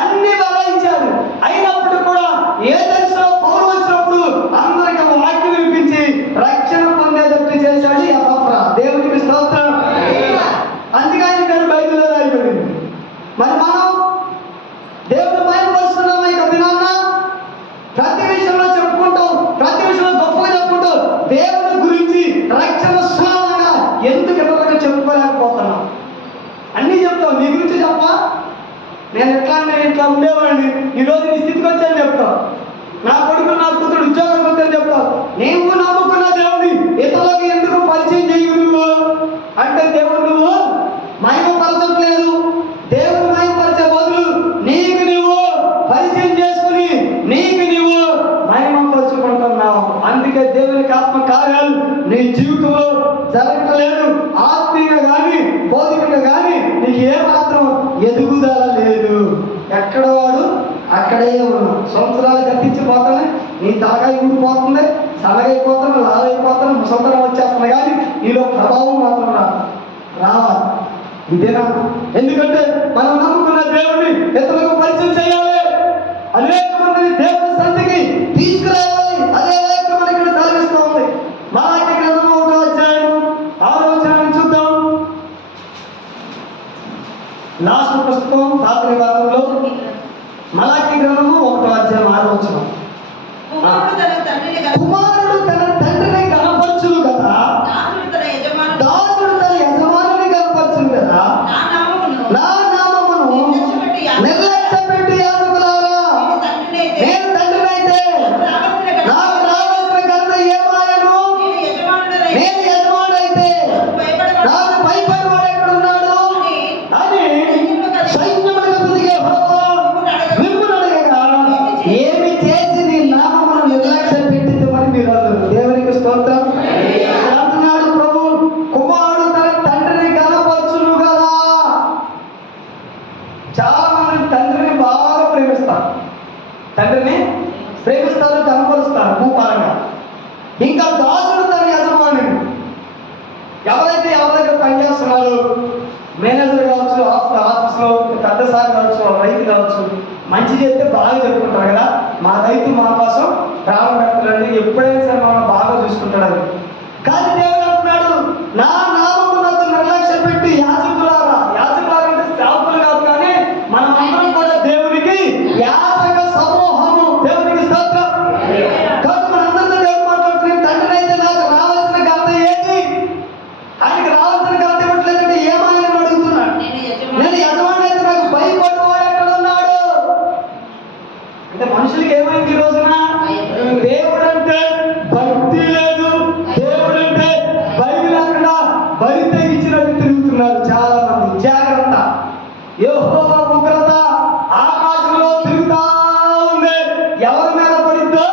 అన్ని బలాయించాడు. అయినప్పుడు కూడా ఏ దశలో పౌరు వచ్చినప్పుడు అందరికి వాక్యం వినిపించి రక్షణ పొందేటట్టు చేశాడు ఎఫ్రా. దేవుడికి స్తోత్రం. అందుకే ఆయన పేరు బైబిల్లో రాయబడింది. మరి మనం దేవుడు మహిమపరుస్తున్నామా ఇక దినాన్న? ప్రతి విషయంలో చెప్పుకుంటూ, ప్రతి విషయంలో గొప్పగా చెప్పుకుంటూ దేవుని గురించి రక్షణ స్నానంగా ఎందుకు ఇతరులకు చెప్పుకోలేకపోతున్నాం? అన్నీ చెప్తావు, నీ గురించి చెప్పా. నేను ఇట్లా ఉండేవాడిని, ఈరోజు నీ స్థితికి వచ్చాను చెప్తావు. నా కొడుకు నా కూతురు ఉద్యోగం వద్దని చెప్తావు. నీవు నమ్ముకున్న దేవుని ఇతరులకు ఎందుకు పరిచయం చేయవు నువ్వు అంటే దేవుడు నువ్వు మహిమపరచట్లేదు. దేవుడు మహిమపరిచే బదులు నీకు నువ్వు పరిచయం చేసుకుని నీకు నువ్వు మహిమపరుచుకుంటున్నావు. అందుకే దేవునికి ఆత్మ కార్యాలు నీ జీవితంలో జరగట్లేదు. ఆత్మీయంగా కానీ భౌతికంగా కానీ నీకు ఏమాత్రం ఎదుగుదల లేదు. ఎక్కడ వాడు అక్కడే ఉన్నావు. సంవత్సరాలు గతించిపోతానే నీ తలకాయ ఊడిపోతుంది, సన్నగైపోతాను, లావైపోతాను, ముసంతరం వచ్చేస్తుంది, కానీ నీలో ప్రభావం మాత్రం రావాలి. ఇదేనా? ఎందుకంటే మనం నమ్ముకున్న దేవుడిని ఇతరులకు పరిచయం చేయాలి, అనేక మందిని దేవుని సన్నిధికి తీసుకురావాలి. అదే వాక్యం మనకి ఇక్కడ సాగిస్తూ ఉంది. మలాకి గ్రంథము 1వ అధ్యాయము 6వ వచనం చూద్దాం. లాస్ట్ పుస్తకం పాత నిబంధనలో మలాకి గ్రంథము 1వ అధ్యాయం 6వ వచనం. కుమారుడు తన తండ్రిని కనపరచును కదా, దాసుడు తన యజమానుని కనపరచును కదా. నా నామమును నిర్లక్ష్యపెట్టి యాజకులారా, నేను తండ్రినైతే నాకు రావాల్సిన ఘనత ఏమాయను? నేను యజమానుడైతే నాకు భయపడేవాడు ఎక్కడున్నాడు అని సైన్యములకు అధిపతి యెహోవా మిమ్మును అడగగా, ఏమి చేసి నీ నామమును నిర్లక్ష్య పెట్టిందని మీరు అన్నారు. దేవునికి స్తోత్రం. అంటున్నాడు ప్రభు, కుమారుడు తన తండ్రిని కనపరచును కదా. చాలా మంది తండ్రిని బాగా ప్రేమిస్తారు, తండ్రిని ప్రేమిస్తారు, కనపరుస్తారు భూపరంగా. ఇంకా దాసుడు తన యజమాని, ఎవరైతే ఎవరి దగ్గర పనిచేస్తున్నారో, మేనేజర్ కావచ్చు, ఆఫీస్లో పెద్ద సార్ కావచ్చు, రైతు కావచ్చు, మంచి చేస్తే బాగా చెప్పుకుంటారు కదా, మా రైతు మా కోసం ప్రాణం పెడతాడండి, ఎప్పుడైనా సరే మనం బాగా చూసుకుంటాడు. కానీ దేవుడు అంటున్నాడు, నా నామమునకు నిర్లక్ష్య పెట్టి యాజకులారా. యాజకులారా అంటే సేవకులు కాదు, కానీ మనం అందరం కూడా దేవునికి యాజక సమూహము. దేవునికి స్తోత్రం. కాబట్టి మనందరితో దేవుడు మాట్లాడుతున్నాం, తండ్రి అయితే నాకు రావాల్సిన ఘనత ఏది? ఆయనకి రావాల్సిన ఘనత ఇవ్వట్లేదంటే ఏమాయని అడుగుతున్నాడు. నేను యజమాని అయితే నాకు భయపడేవాడు ఎక్కడ ఉన్నాడు అంటే మనుషులకి ఏమైంది ఈ రోజున? దేవుడు అంటే భక్తి లేదు, దేవుడు అంటే బైబిల్ అక్కడ బలి తెగించినట్టు తిరుగుతున్నారు చాలా మంది. జాగ్రత్త, యెహోవా ఉగ్రత ఆకాశంలో తిరుగుతా ఉంది, ఎవరి మీద పడిద్దో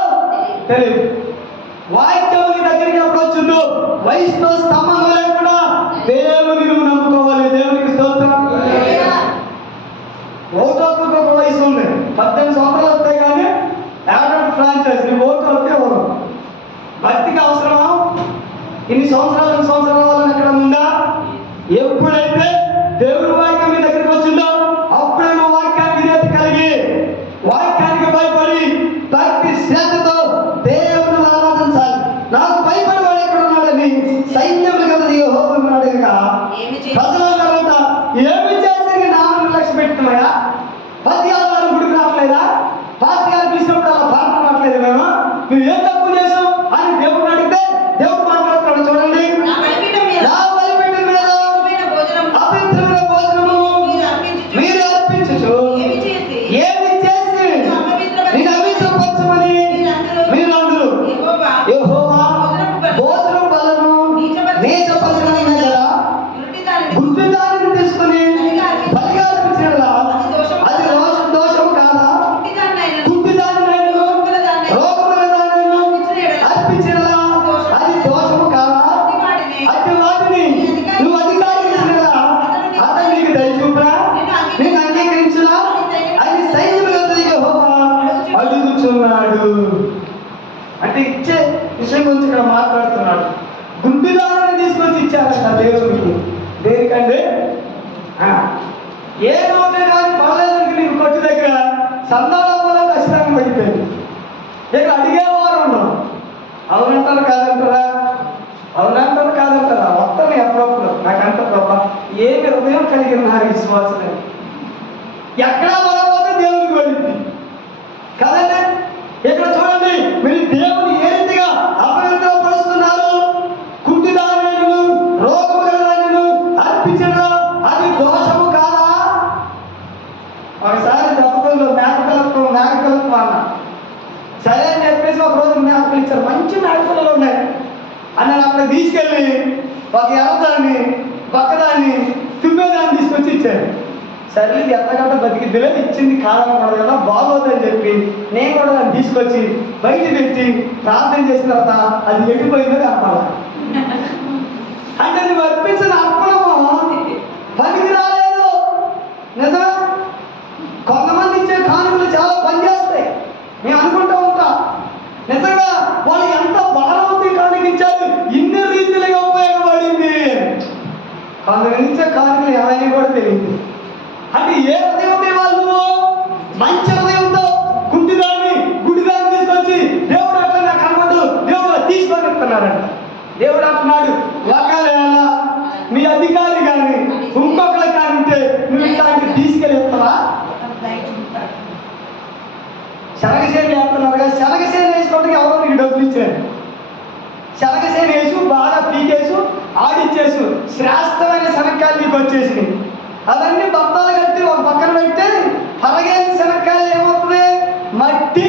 తెలియదు. వాక్యం నీ దగ్గరికి ఎప్పుడు వచ్చిందో వయసుతో సంబంధం లేకుండా దేవుని నువ్వు నమ్ముకోవాలి. దేవునికి స్తోత్రం. ఓటోకు ఒక వయసు ఉంది, 18 సంవత్సరాలు వస్తాయి, కానీ యాడల్ట్ ఫ్రాంచైజ్ నీ ఓటు వస్తే ఎవరు? భక్తికి అవసరమా? ఇన్ని సంవత్సరాల వాళ్ళని ఎక్కడ ఉందా? ఎప్పుడైతే దేవుని వాక్యం మీ దగ్గరికి వచ్చిందో అప్పుడే నువ్వు వాక్యానికి విధేయత కలిగి, వాక్యానికి భయపడి భక్తి శ్రద్ధతో దేవుని ఆరాధించాలి. నాకు భయపడేవాడు ఎక్కడ ఉన్నాడని సైన్యములు కదా యెహోవా అడగగా, ప్రజలందరూ ఏమి చేసి నామం నిర్లక్ష్య పెట్టుకున్నాయా? 10 ఆదివారం గుడికి రావట్లేదా? పాస్టర్ గారు పిలిచినప్పుడు అలా పాటలు రావట్లేదు, మేము ఏం తక్కువ చేసాం అని దేవుడు అడిగితే దేవుడు మాట్లాడుతున్నాడు. చూడండి, నా బలిపీఠం మీద అపవిత్రమైన భోజనము మీరు అర్పించుచు ఏమి చేసి నేను అపవిత్రపరచమని మీరు అందరూ యెహోవా భోజనం బలను నీచపరచమైన గుడ్డి దానిని తీసుకుని బలిగా అర్పించిన అది దోషము కాదా? గుడ్డి దానిని రోగముల దానిని అర్పించిన అది దోషము కాదా? అట్టి వాటిని నువ్వు అధికారించిన అతను నీకు దయచూపురా, నీకు అంగీకరించురా అని సైన్యములతో యెహోవా అడుగుచున్నాడు. అంటే ఇచ్చే విషయం గురించి ఇక్కడ మాట్లాడుతున్నాడు. గుడ్డిదారుని తీసుకొచ్చి ఇచ్చారంట దేవుడికి. దేనికంటే ఏ నోటే కానీ పర్లేదుకి నీకు కొట్టు దగ్గర సంతానం వల్ల ఖచ్చితంగా పడిపోయింది. ఇక అడిగేవారు ఉండవు. అవునంటారు కాదంటారా? అవునంటారు కాదంటారా? మొత్తం ఎప్పుడప్పుడు నాకంట ప్రభా ఏమి హృదయం కలిగిన నా విశ్వాసం. ఎక్కడా పడకపోతే దేవుడికి ఒకసారి దెబ్బతలు మేకపిల్లతో అన్న సరే అని చెప్పేసి ఒక రోజు మేకపిల్లలు ఇచ్చారు. మంచి మేకపిల్లలు ఉన్నాయి అని అక్కడ తీసుకెళ్ళి ఒక ఎర్రదాన్ని పక్కదాన్ని తుమ్మేదాన్ని తీసుకొచ్చి ఇచ్చారు. సరే ఇది ఎత్తగంట బతికిద్దిలే, ఇచ్చింది కాదనకూడదు కదా, బాగోదని చెప్పి నేను కూడా దాన్ని తీసుకొచ్చి బయట పెట్టి ప్రార్థన చేసిన తర్వాత అది ఎగిపోయిందో కనపడాలి. అంటే నువ్వు అర్పించిన అర్పణము పనికి రాలేదు. నిజమే, కొంతమంది ఇచ్చే కానుకలు చాలా పనిచేస్తాయి మేము అనుకుంటూ ఉంటాం. నిజంగా వాళ్ళు ఎంత భారవతి కానుకించారు, ఇన్ని రీతిలుగా ఉపయోగపడింది. కొంతమంది ఇచ్చే కానుకలు ఏమైనా కూడా తెలియదు. అంటే ఏ హృదయం వాళ్ళు మంచి హృదయంతో గుడ్డిదాన్ని తీసుకొచ్చి దేవుడు అట్లా నాకు కనబడు, దేవుడు తీసుకొని చెప్తున్నారంట. దేవుడు అంటున్నాడు, ఒకవేళ మీ అధికారి కానీ ఇంకొకరు కానీ ఉంటే నువ్వు ఇట్లాంటివి తీసుకెళ్ళిస్తావా? శనగసేను వేస్తున్నారు కదా, శనగసేను వేసుకోవడానికి ఎవరో నీకు డబ్బులు ఇచ్చారు. శనగసేను వేసు బాగా పీకేసు ఆడిచ్చేసు శ్రేష్టమైన శనక్కాయలు నీకు వచ్చేసి అవన్నీ బత్తాలు కట్టి ఒక పక్కన పెట్టి పరగేసి శనక్కాయలు ఏమవుతుంది, మట్టి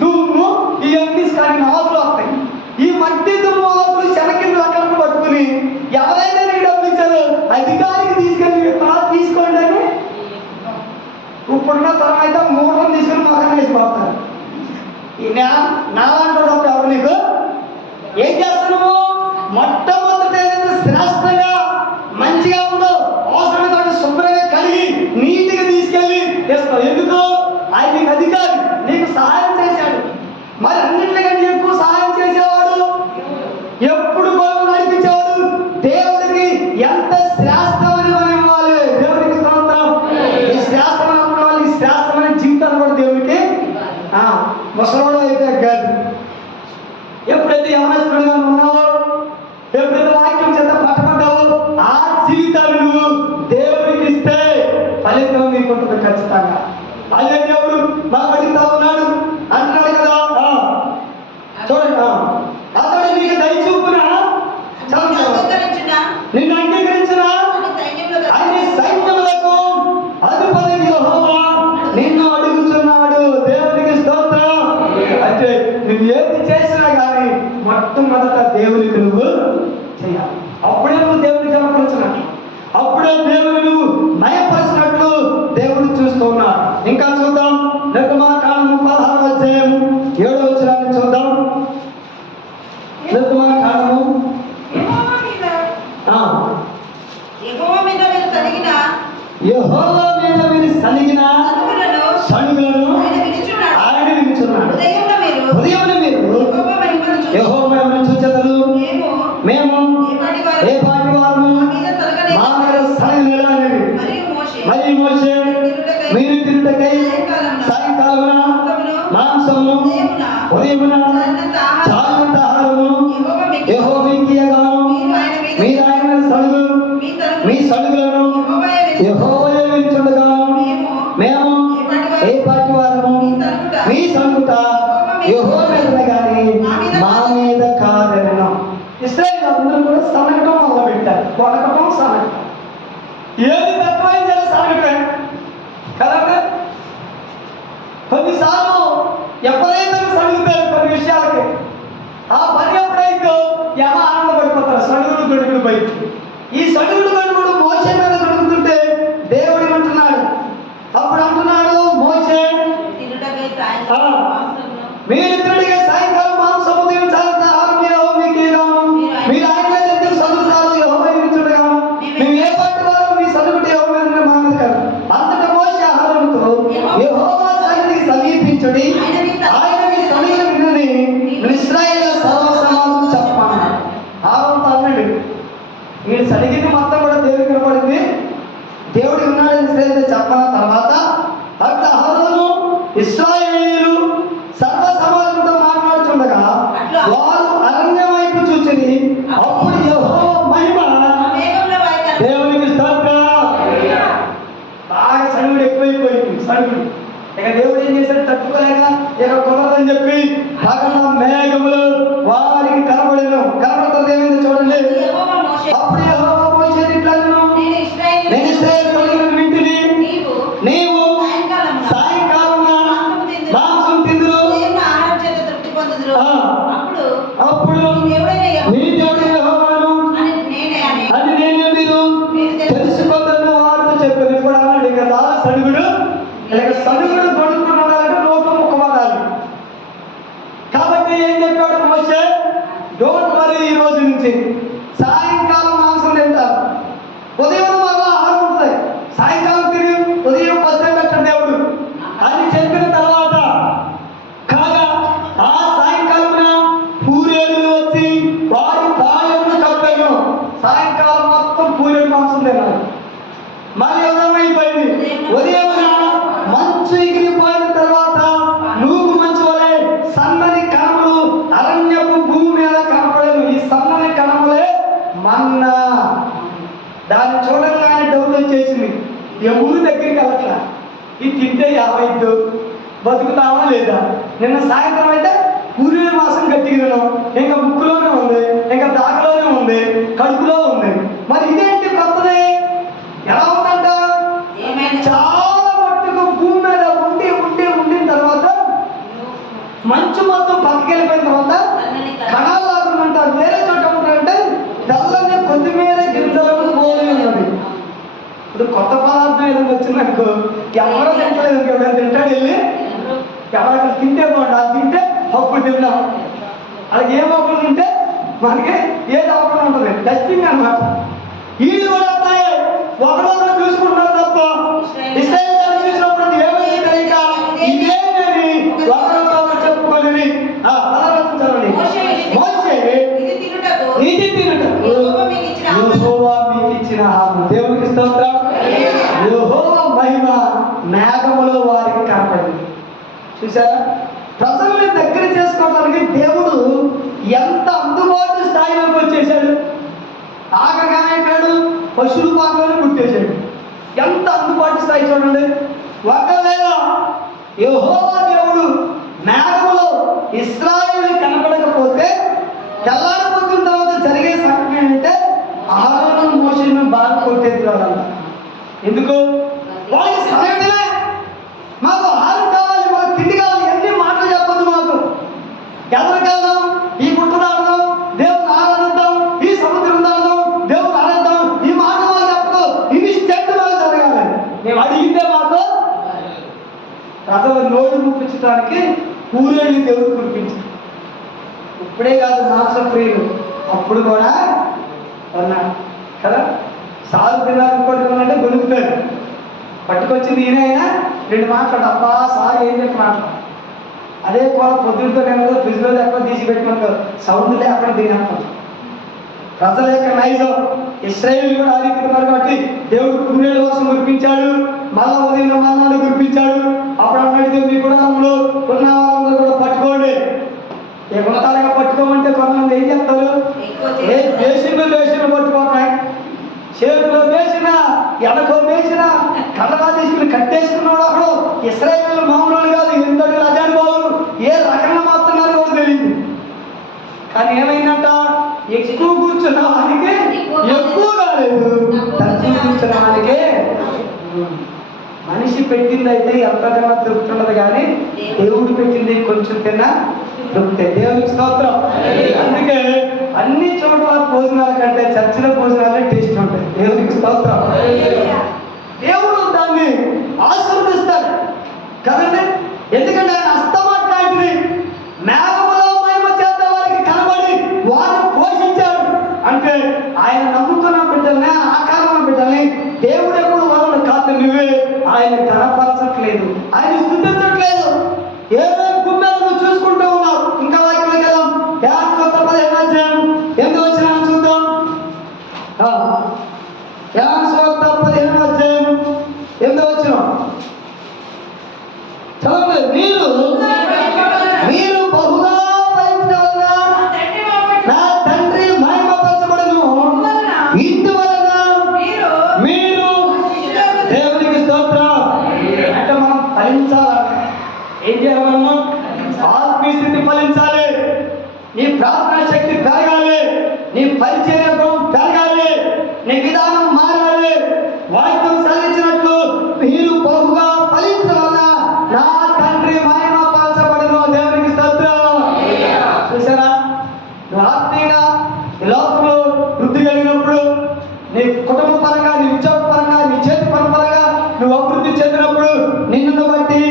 దుమ్ము ఇవన్నీ కానీ ఆకులు వస్తాయి. ఈ మట్టి దుమ్ము ఆకులు శనక్కింది అక్కడికి పట్టుకుని ఎవరైనా నీకు డబ్బులు ఇచ్చారు అధికారికి తీసుకెళ్ళి తీసుకోండి అని ఇప్పుడున్న తరం అయితే మూటను తీసుకుని మొక్కలు వేసి పోతారు. నాలంటున్నప్పుడు ఎవరు నీకు ఏం చేస్తున్నావు? మొట్టమొదటి ఏదైతే శ్రేష్టంగా మంచిగా ఉందో అవసరమైన శుభ్రంగా కడిగి నీటిగా తీసుకెళ్ళి చేస్తావు. ఎందుకు? ఆయన నీకు అధికారి, నీకు సహాయం చేశాడు. మరి అన్నింటికంటే ఎక్కువ సహాయం చేసేవాడు, ఎప్పుడు కొరకు నడిపించేవాడు దేవుడికి. ఎంత శ్రేష్టమని మనం ఇవ్వాలి దేవుడికి స్తోత్రం. ఈ శ్రేష్టమైన వాళ్ళు ఈ శ్రేష్టమైన జీవితాన్ని కూడా దేవుడికి ముసలోడు అయితే కాదు. ఎప్పుడైతే యవనస్తుడుగా ఉన్నావో, ఎప్పుడైతే వాక్యం చేత పట్టబడ్డావో ఆ జీవితాన్ని నువ్వు దేవుడికి ఇస్తే ఫలితం నీకు ఉంటుంది ఖచ్చితంగా. అదే దేవుడు మాకు అడుగుతా ఉన్నాడు అంటున్నాడు కదా, చూడండి అతడు నీకు దయ చూపున నిన్ను అంగీకరించిన ఆయన సైన్యములకు అధిపతి యెహోవా నిన్ను అడుగుతున్నాడు. దేవునికి స్తోత్రం. అంటే నువ్వు ఏది చేసినా కానీ మొట్టమొదట దేవునికి నువ్వు చేయాలి. అప్పుడే నువ్వు దేవుని కనపరచినట్లు, అప్పుడే దేవుని నువ్వు నయపరిచినట్లు దేవుడు చూస్తూ ఉన్నాడు. ఇంకా చూద్దాం, నిర్గమాకాండము 16వ అధ్యాయము 7వ వచనాన్ని చూద్దాం. నిర్గమాకాండము యెహోవా మీద మీరు సలిగిన సణుగులను ఆయన వినిచున్నాడు. ఉదయమున మీరు యెహోవా మహిమను చూచెదరు. మేము ఏ పాటి వారము మా మీద సలిగలేదనేది. మరియు మోషే మీరు తిరుటకై సాయంకాలమున మాంసము ఉదయమున చాలినంత ఆహారము యెహోవాకి ఇయ్యగాను మీరు ఆయన సలుగు మీ సలుగులను యెహోవాయే వినిచుండగాను మేము ఏ పాటి వారము మీ సలుగుట యెహోవా మీద కానీ మా మీద కాదనను. ఇశ్రాయేలు అందరూ కూడా సనగటం మొదలుపెట్టారు. కొనకటం సనగటం, ఏది తక్కువైన సరే సనగటమే కదా. కొన్నిసార్లు ఎప్పుడైతే సడుగుతారు కొన్ని విషయాలకి, ఆ పని ఎప్పుడైతే ఏమో ఆనందపడిపోతారు. సడుగుడు గడుగుడు బయట ఈ సడుగుడు గడుగుడు మోషే మీద గడుగుతుంటే దేవుడు అంటున్నాడు, అప్పుడు అంటున్నాడు మోషే మీరిద్దరిగా సాయంకాలం మాంసం ఉదయం చాలా ఆహారం మీకు ఇవ్వగాను మీరు ఆయన దగ్గర చదువుతారు యెహోవా వినిచుండగాను మేము ఏ పాటి వారు మీ చదువుకుంటే యెహోవా మీద మా మీద కాదు. అంతటా మోషే ఆహారంతో యెహోవా సన్నిధికి సమీపించుడి, ఆయన మీ సమీపం వినని ఇశ్రాయేలు సర్వసమాజం చెప్పమన్నాడు. ఆహారంతో అన్నాడు, వీడు సరిగిన మొత్తం కూడా దేవుడికి కనపడింది, దేవుడు ఉన్నాడని ఇశ్రాయేలు చెప్పిన తర్వాత అట్లా అహరోను ఇశ్రాయేలు సర్వ సమాజంతో మాట్లాడుతుండగా వారు అరణ్యం వైపు చూచిరి. అప్పుడు యెహోవా మహిమ దేవునికి స్తోత్రం. బాగా సడుగుడు ఎక్కువైపోయింది. సడుగుడు ఇక దేవుడు ఏం చేశాడు, తట్టుకోలేక ఇక కుదరదని చెప్పి పగల మేఘములు వారికి కనబడుతుంది. ఏమైంది చూడండి. అప్పుడు యెహోవా మోషేతో ఇట్లా అన్నాడు, నేను ఇశ్రాయేలు సలుగులను వింటిని, నీవు సనుగుడు కొనుక్కుని ఉండాలంటే నోటు ముక్కబడాలి. కాబట్టి ఏం చెప్పాడు మోషే, డోంట్ వరీ, ఈ రోజు నుంచి సాయంకాలం మాంసం తింటారు, ఉదయం వల్ల ఆహారం ఉంటుంది, సాయంకాలం తిరిగి ఉదయం పచ్చడి పెట్టండి దేవుడు అని చెప్పిన తర్వాత కాగా ఆ సాయంకాలమున పూరేలు వచ్చి వారి పాలెమును కప్పాను. సాయంకాలం మొత్తం పూరేలు మాంసం తినాలి. మళ్ళీ ఉదయం అయిపోయింది. ఉదయమున మంచు ఎగిరిపోయిన తర్వాత నూగు మంచు వలె సన్నని కణములు అరణ్యపు భూమి మీద కనపడను. ఈ సన్నని కణములే మన్నా. దాన్ని చూడంగానే డౌట్ వచ్చేసింది, ఎవరు దగ్గరికి వెళ్ళట్లా, ఇది తింటే ఏమైద్దు, బతుకుతామా లేదా. నిన్న సాయంత్రం అయితే పూర్వీల మాసం గట్టిగా ఇంకా ముక్కులోనే ఉంది, ఇంకా దాకలోనే ఉంది, కడుపులో ఉంది. మరి ఇదేంటి కొత్తది, ఎలా ఉందంట, చాలా మట్టుకు భూమి మీద ఉండిన తర్వాత మంచు మొత్తం పక్కకెళ్ళిపోయిన తర్వాత కణాలు లాగుందంటారు. వేరే చోట ఉంటారంటే తెల్లంగా కొత్తిమీర గింజలకు పోలి ఉన్నది. ఇప్పుడు కొత్త పదార్థం ఏదైనా వచ్చిందనుకో ఎవరో తింటలేదు, ఎవరైనా తింటాడు వెళ్ళి ఎవరైనా తింటే బాగుంటుంది, అది తింటే అప్పుడు తిన్నాం. అలాగే ఏం అప్పుడు ఉంటే మనకి ఏది అవకుండా ఉంటుంది, టెస్టింగ్ అనమాట. వీళ్ళు కూడా వస్తాయి, ఒకరొకరు చూసుకుంటారు తప్ప ఇస్రాయేలు చూసినప్పుడు ఏమైంది తెలియక ఇదేనని ఒకరొకరు చెప్పుకొని మోషే ఇది తినుటకు యెహోవా మీకు ఇచ్చిన ఆహారం. దేవునికి స్తోత్రం. యెహోవా మహిమ మేఘములో వారికి కనపడింది. చూసారా, ప్రజల్ని దగ్గర చేసుకోవడానికి దేవుడు ఎంత అందుబాటు స్థాయిలోకి వచ్చేసాడు. ఆఖరిగానేటాడు పశువుల పాకలోనే పుట్టేశాడు. ఎంత అందుబాటు స్థాయి చూడండి. ఒకవేళ యెహోవా దేవుడు మేఘములో ఇశ్రాయేలు కనపడకపోతే తెల్లారిపోతున్న తర్వాత జరిగే సంఘటన ఏంటంటే ఆహారం మోషను బాగా కొట్టేది వాళ్ళంట. ఎందుకు, వాళ్ళకి సమయమే, మాకు ఆహారం కావాలి, మాకు తిండి కావాలి, ఎన్ని మాటలు చెప్పద్దు మాకు. ఎవరికి వెళ్దాం, ఈ పుట్టును ఆడదాం, దేవుని ఆరాధిద్దాం, ఈ సముద్రం దాడదాం, దేవుని ఆరాధిద్దాం, ఈ మాట మాకు చెప్పదు, ఇవి స్టెప్ మాకు జరగాలి. మేము అడిగితే మాకు ప్రజల నోరు ముప్పించడానికి పూరేళ్ళు దేవుడు కురిపించారు. ఇప్పుడే కాదు మాంసం ప్రియులు, అప్పుడు కూడా అన్నాడు కదా. సాగు తినాలనుకుంటున్నానంటే గొలుపుతాడు. పట్టుకొచ్చింది ఈయన అయినా రెండు మాట్లాడు, అబ్బా సాగు ఏం చెప్పి మాట్లాడు. అదే కూర పొద్దుతో నేను ఫ్రిడ్జ్లో ఎక్కడ తీసి పెట్టుకున్నాను, సౌండ్లే అక్కడ తినేస్తాను. ప్రజల యొక్క నైజం ఇశ్రాయేలు కూడా ఆదిత్యున్నారు కాబట్టి దేవుడు పూరేళ్ళ వర్షం కురిపించాడు. మళ్ళా ఉదయం మన్నాడు కురిపించాడు. అప్పుడు అన్నట్టు మీ కుటుంబంలో ఉన్న వాళ్ళందరూ కూడా పట్టుకోండి. ఏమంటారుగా పట్టుకోమంటే కొంతమంది ఏం చెప్తారు, ఏ బేసిన్లు పట్టుకోన్నాయి, చేతిలో వేసిన ఎడకో వేసిన కళ్ళగా తీసుకుని కట్టేసుకున్నాడు. అప్పుడు ఇశ్రాయేలు మామూలు కాదు, ఎంతటి రాజానుభావులు ఏ రకంగా మాత్రన్నారు కూడా తెలియదు. కానీ ఏమైందంట, ఎక్కువ కూర్చున్న వానికి ఎక్కువ కాలేదు, తక్కువ కూర్చున్న వానికే. మనిషి పెట్టింది అయితే ఎంతకన్నా తృప్తి ఉండదు, కానీ దేవుడు పెట్టింది కొంచెం తిన్నా తృప్తి. దేవునికి స్తోత్రం. అందుకే అన్ని చోట్ల భోజనాల కంటే చర్చిల భోజనాలే టేస్ట్ ఉంటాయి. దేవునికి స్తోత్రం. దేవుడు దాన్ని ఆశీర్వదిస్తాడు కదండి. ఎందుకంటే ఆయన అస్తమాట్లాంటిది మేఘములో మహిమ చేత వారికి కనబడి వారిని పోషించాడు. అంటే ఆయన నమ్ముకున్న బిడ్డల్ని, ఆకారణ బిడ్డల్ని దేవుడు ఎప్పుడు వదలడు. కాదు నువ్వే ఆయన కనపరచట్లేదు, ఆయన స్థుతించట్లేదు, ఏదో గుమ్మెలు నువ్వు చూసుకుంటూ ఉన్నావు. ఇంకా వాక్యంలోకి వెళ్దాం. 15వ అధ్యాయం 8వ వచనం చూద్దాం. 15వ అధ్యాయం 8వ వచనం చదవండి. మీరు బహుగా ఫలించడం వలన నా తండ్రి మహిమపరచబడును, ఇందువలన మీరు దేవునికి స్తోత్రం. అంటే మనం ఫలించాలి. ఏం చేయాలి, మనము ఆత్మీయ స్థితి ఫలించాలి, నీ ప్రార్థన శక్తి పెరగాలి, నీ పరిచర్య పెరగాలి, నీ విధానం మారాలి. వాక్యం సాధించినట్లు మీరు బహుగా ఫలించాల, నా తండ్రి మహిమ పరచబడును. దేవునికి స్తోత్రం. చూసారా, నువ్వు ఆత్మీయంగా ఈ లోకంలో వృద్ధి కలిగినప్పుడు, నీ కుటుంబ పరంగా, నీ ఉద్యోగ పరంగా, నీ చేతి పరంగా నువ్వు అభివృద్ధి చెందినప్పుడు నిన్ను బట్టి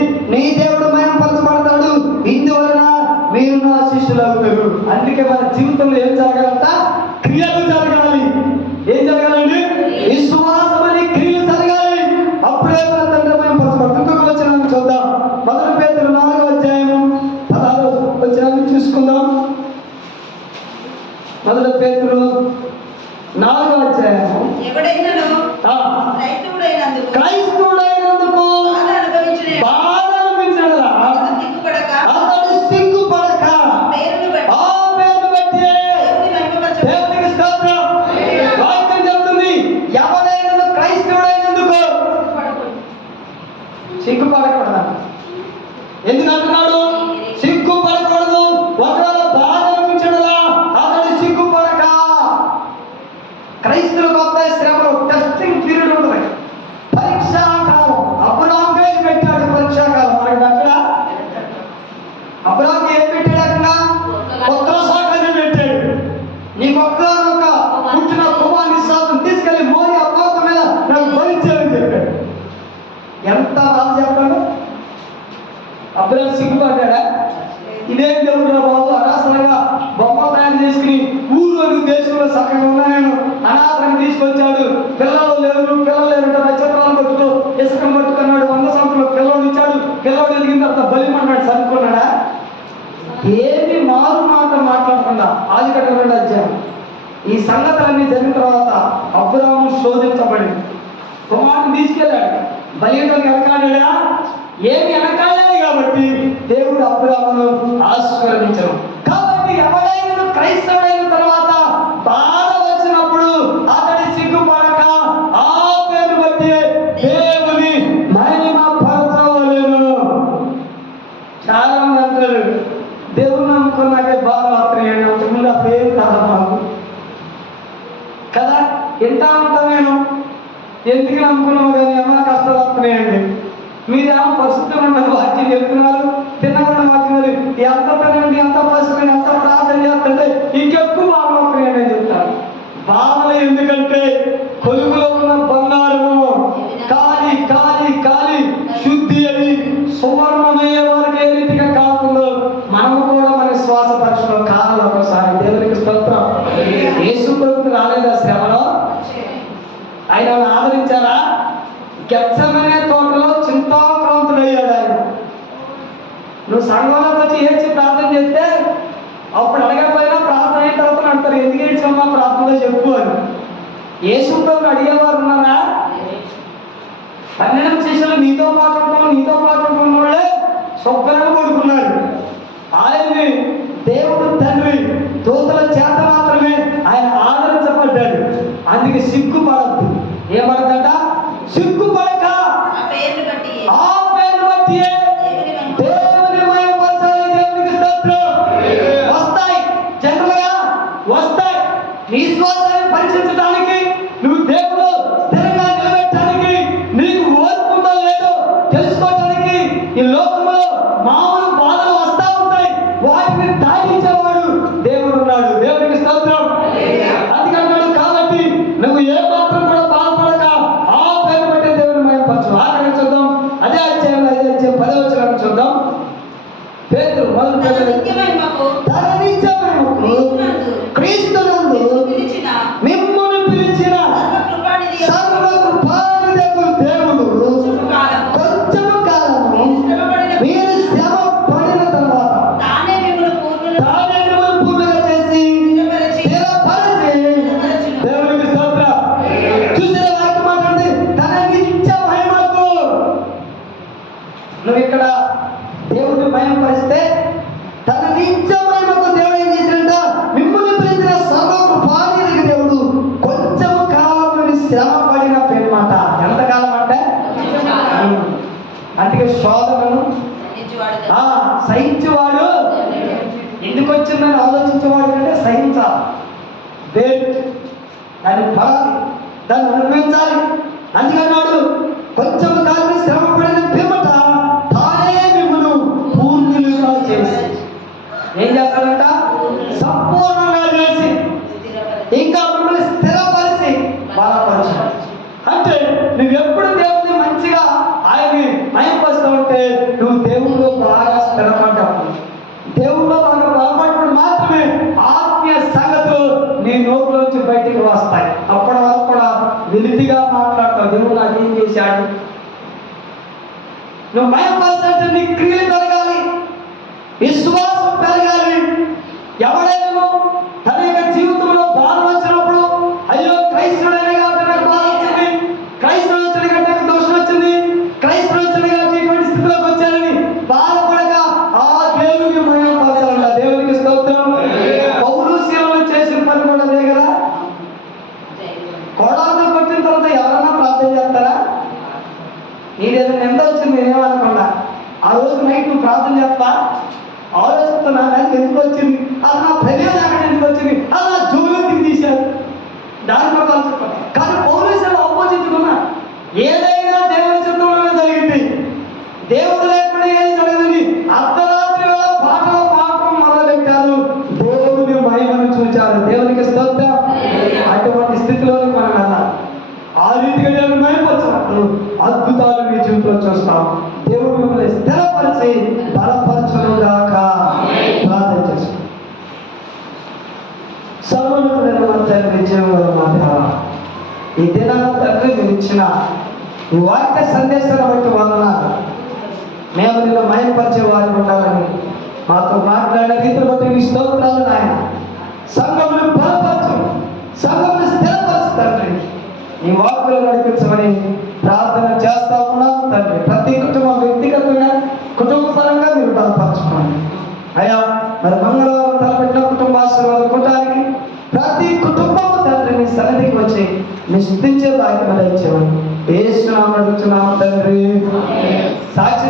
పేతురు 4వ అధ్యాయము 16వ వచనాన్ని చూసుకుందాం. 1 పేతురు 4వ అధ్యాయము. క్రైస్తవుడైనందుకు బాధ అనిపించడలా అతడు సిగ్గుపడక ఆ పేరును బట్టి దేవునికి స్తోత్రం. వాక్యం చెప్తుంది, ఎవడైనా క్రైస్తవుడైనందుకు సిగ్గుపడకూడదు. ఎందుకంటున్నాడు? సిగ్గుపడకూడదు. ఒకవేళ బాధ అనిపించడలా అతడు సిగ్గుపడక. క్రైస్తవులకు వస్తాయి శ్రమలు, టెస్టింగ్ పీరియడ్ ఉంటుంది, పరీక్షాకాలం. అబ్రాహాంకే పెట్టాడు పరీక్షాకాలం. మనకి అక్కడ అబ్రాహాం ఏం పెట్టాడు? అక్కడ కొత్త సాకాన్ని పెట్టాడు. నీకొక్క పుట్టిన కుమారుని శాతం తీసుకెళ్లి మోరి అబ్బాత మీద నాకు భరించాలని చెప్పాడు. ఎంత బాధ చెప్పాడు. అబ్రాహాం సిగ్గుపడ్డా? ఇదేం దేవుడు బాబు, అనవసరంగా బొమ్మ తయారు చేసుకుని ఊరు దేశంలో చక్కగా ఉన్నా నేను అనవసరంగా తీసుకొచ్చాడు. పిల్లలు లేరు నక్షత్రాలు పట్టుకో ఇసుకం పట్టుకున్నాడు. 100 సంవత్సరాలు పిల్లలు ఇచ్చాడు. పిల్లలు ఎదిగిన తర్వాత బలిమన్నాడు, చదువుకున్నాడా? ఏమి మారు మాట మాట్లాడకుండా ఆదికాండ 2వ అధ్యాయం. ఈ సంగతులన్నీ జరిగిన తర్వాత అబ్రాహాము శోధించబడింది. కుమారుని తీసుకెళ్ళాడు. బలియడానికి వెనకాడా? ఏమి వెనకాలేదు కాబట్టి దేవుడు అబ్రాహామును ఆశీర్వదించను. కాబట్టి ఎవడైనా క్రైస్తవుడైన తర్వాత బాధ వచ్చినప్పుడు అతడి సిగ్గుపడక ఆ పేరు బట్టి దేవుని మహిమ పరచవలెను. చాలా మంది అంటారు, దేవుని నమ్ముకున్నాకే బాధ మాత్రమే అంతకుముందు ఆ పేరు కాదా మాకు కదా. ఎంత ఉంటా నేను ఎందుకు నమ్ముకున్నాము కానీ ఏమైనా కష్టాలు వస్తున్నాయండి. మీరేమో పరిశుద్ధమైన వాక్యం చెప్తున్నారు, తిన్నమైన వాక్యం ఎంత తినండి, ఎంత పరిశుభ్రంగా, ఎంత ప్రార్థన చేస్తుంటే ఇంకెక్కువ బాధలు వస్తున్నాయండి అని చెప్తారు. బాధలు ఎందుకంటే కొలుగులో ఉన్న బంగారము కాలి కాలి కాలి శుద్ధి అయి సువర్ణమయ్యే వారికి ఏ రీతిగా కాకుండా మనము కూడా మన శ్వాస పరీక్షలో కాలంలో ఒకసారి దేవునికి స్తోత్రం. యేసు ప్రభువుకు రాలేదా శ్రమలో? ఆయన ఆదరించారా? గెత్సెమనే తోటలో చింతాక్రాంతుడయ్యాడు ఆయన. నువ్వు సంఘంలోకి వచ్చి ఏడ్చి ప్రార్థన చేస్తే అప్పుడు అడగకపోయినా ప్రార్థన అయిన తర్వాత అంటారు, ఎందుకు ఏడ్చమ్మా ప్రార్థనలో చెప్పు అని. యేసు ప్రభువుని అడిగేవారు ఉన్నారా? 12 శిష్యులు నీతో మాట్లాడుకున్న వాళ్ళే శుభ్రంగా పడుకున్నాడు. ఆయన్ని దేవుడు తండ్రి దూతల చేత మాత్రమే ఆయన ఆదరించబడ్డాడు. అందుకే సిగ్గుపడద్దు. ఏమడదట? సిగ్గుపడక ఆ పేరును బట్టి దేవుని మహిమపరచాలి. దేవునికి స్తోత్రం. వస్తాయి, జనరల్గా వస్తాయి. నీ శ్వాసాన్ని పరీక్షించడానికి, నువ్వు దేవుడు స్థిరంగా నిలబెట్టడానికి, నీకు ఓర్పుందో లేదో తెలుసుకోవడానికి ఈ లోకంలో మామూలు బాధలు వస్తా ఉంటాయి. వాటిని దాటించేవాడు దేవుడు ఉన్నాడు. దేవునికి స్తోత్రం. అందుకన్నాడు, కాబట్టి నువ్వు ఏ మాత్రం కూడా బాధపడక ఆ పేరు బట్టి దేవుని మహిమపరచు. ఆఖరికి చూద్దాం, అదే అధ్యాయం 10వ వచనం చూద్దాం. పేతురు 1 పేతురు తన నిత్య మహిమకు క్రీస్తునందు మిమ్మును పిలిచిన సర్వకృపానిధి దేవుడు కొంచెము కాలము మీరు శ్రమ పడిన తర్వాత తానే మిమ్మల్ని పూర్ణంగా చేసి స్థిరపరిచి. దేవునికి స్తోత్రం. చూసిన వాక్యం మాట్లాడి తన నిత్య మహిమకు. నువ్వు ఇక్కడ దేవుడిని మహిమపరిస్తే తన నిత్య మహిమకు దేవుడు ఏం చేసినట్ట? మిమ్మల్ని పిలిచిన సర్వకృపానిధి దేవుడు కొంచెము కాలం శ్రమ పడిన పేరుమాట. ఎంతకాలం అంటే అందుకే శోధనను సహించేవాడు. ఎందుకు వచ్చిందని ఆలోచించేవాడు కంటే సహించాలి. దాన్ని పడాలి, దాన్ని అనుభవించాలి. అందుకన్నాడు, కొంచెం కాలం శ్రమ పడిన పిమ్మట తానే మిమ్మల్ని పూర్ణులుగా చేసి ఏం చేస్తాడంట? సంపూర్ణంగా చేసి ఇంకా మిమ్మల్ని స్థిరపరిచి బలపరచాలి. అంటే నువ్వెప్పుడు దేవుని మంచిగా ఆయన్ని మహిమపరుస్తూ ఉంటే నువ్వు దేవుడు బాగా స్థిరపడ్డావు. దేవుడు బాగా బలపడినప్పుడు మాత్రమే ఆత్మీయ సంగతులు నీ నోట్లోంచి బయటికి వస్తాయి. అప్పటి వరకు కూడా వెలితిగా మాట్లాడతావు. దేవుడు నాకేం చేశాడు? నువ్వు మహిమపరచాలంటే నీ క్రియలు ఎవడైనా తన యొక్క జీవితంలో బాధ వచ్చినప్పుడు అయ్యో క్రైస్తవుడైనా కాబట్టి నాకు బాధ వచ్చింది, క్రైస్తవుడు వచ్చిన కాబట్టి నాకు దోషం వచ్చింది, క్రైస్తవుడు వచ్చిన కాబట్టి ఇటువంటి స్థితిలోకి వచ్చానని బాధపడక ఆ దేవుని మహిమపరచాలంట. దేవునికి స్తోత్రం. పౌలు శీలను చేసిన పని కూడా అదే కదా. కొడాలతో కొట్టిన తర్వాత ఎవరన్నా ప్రార్థన చేస్తారా? నీదేదైనా ఎంత వచ్చింది నేనేమనుకున్నా ఆ రోజు నైట్ నువ్వు ప్రార్థన చేస్తా ఆలోచిస్తున్నా నాకు ఎందుకు వచ్చింది, అది నా ప్రయోజనం ఎందుకు వచ్చింది, అది నా జోలికి తీశారు దాని ప్రకారం చెప్పాలి. కానీ పౌరుషాలు ఆపోజిట్కున్నా ఏదైనా దేవుని చిత్తంలోనే జరిగింది, దేవుడు లేకుండా ఏది జరగదని అర్ధరాత్రి వేళ పాటలు పాడటం మొదలుపెట్టారు, దేవుని మహిమను చూచారు. దేవునికి స్తోత్రం. అటువంటి స్థితిలోకి మనం వెళ్ళాలి. ఆ రీతిగా దేవుని మహిమపరచినప్పుడు అద్భుతాలు మీ జీవితంలో చూస్తాం. దేవుడు మిమ్మల్ని స్థిరపరిచి బలపరచునుగాక. ప్రార్థన చేస్తాం. సర్వోన్నతుడైన మా తండ్రి, జీవముగల మా దేవా, ఈ దినాన తండ్రి మీరు ఇచ్చిన ఈ వాక్య సందేశాన్ని బట్టి వలన మేము నిన్ను మహిమపరిచే వారికి ఉండాలని మాతో మాట్లాడిన రీతిని బట్టి మీ స్తోత్రాలు నాయన. సంఘమును బలపరచు, సంఘమును స్థిరపరచు తండ్రి. నీ వాక్కులు నడిపించమని ప్రార్థన చేస్తా ఉన్నాము తండ్రి. ప్రతి కుటుంబం వ్యక్తిగతంగా కుటుంబ పరంగా మీరు బలపరచుకోండి అయ్యా. మరి మంగళవారం తలపెట్టిన కుటుంబాశీర్వాదం కూటానికి ప్రతి కుటుంబము తండ్రి నీ సన్నిధికి వచ్చి నీ స్తుతించే భాగ్యం ఇచ్చేవాడు. యేసు నామమున అడుగుచున్నాము తండ్రి. సాక్షి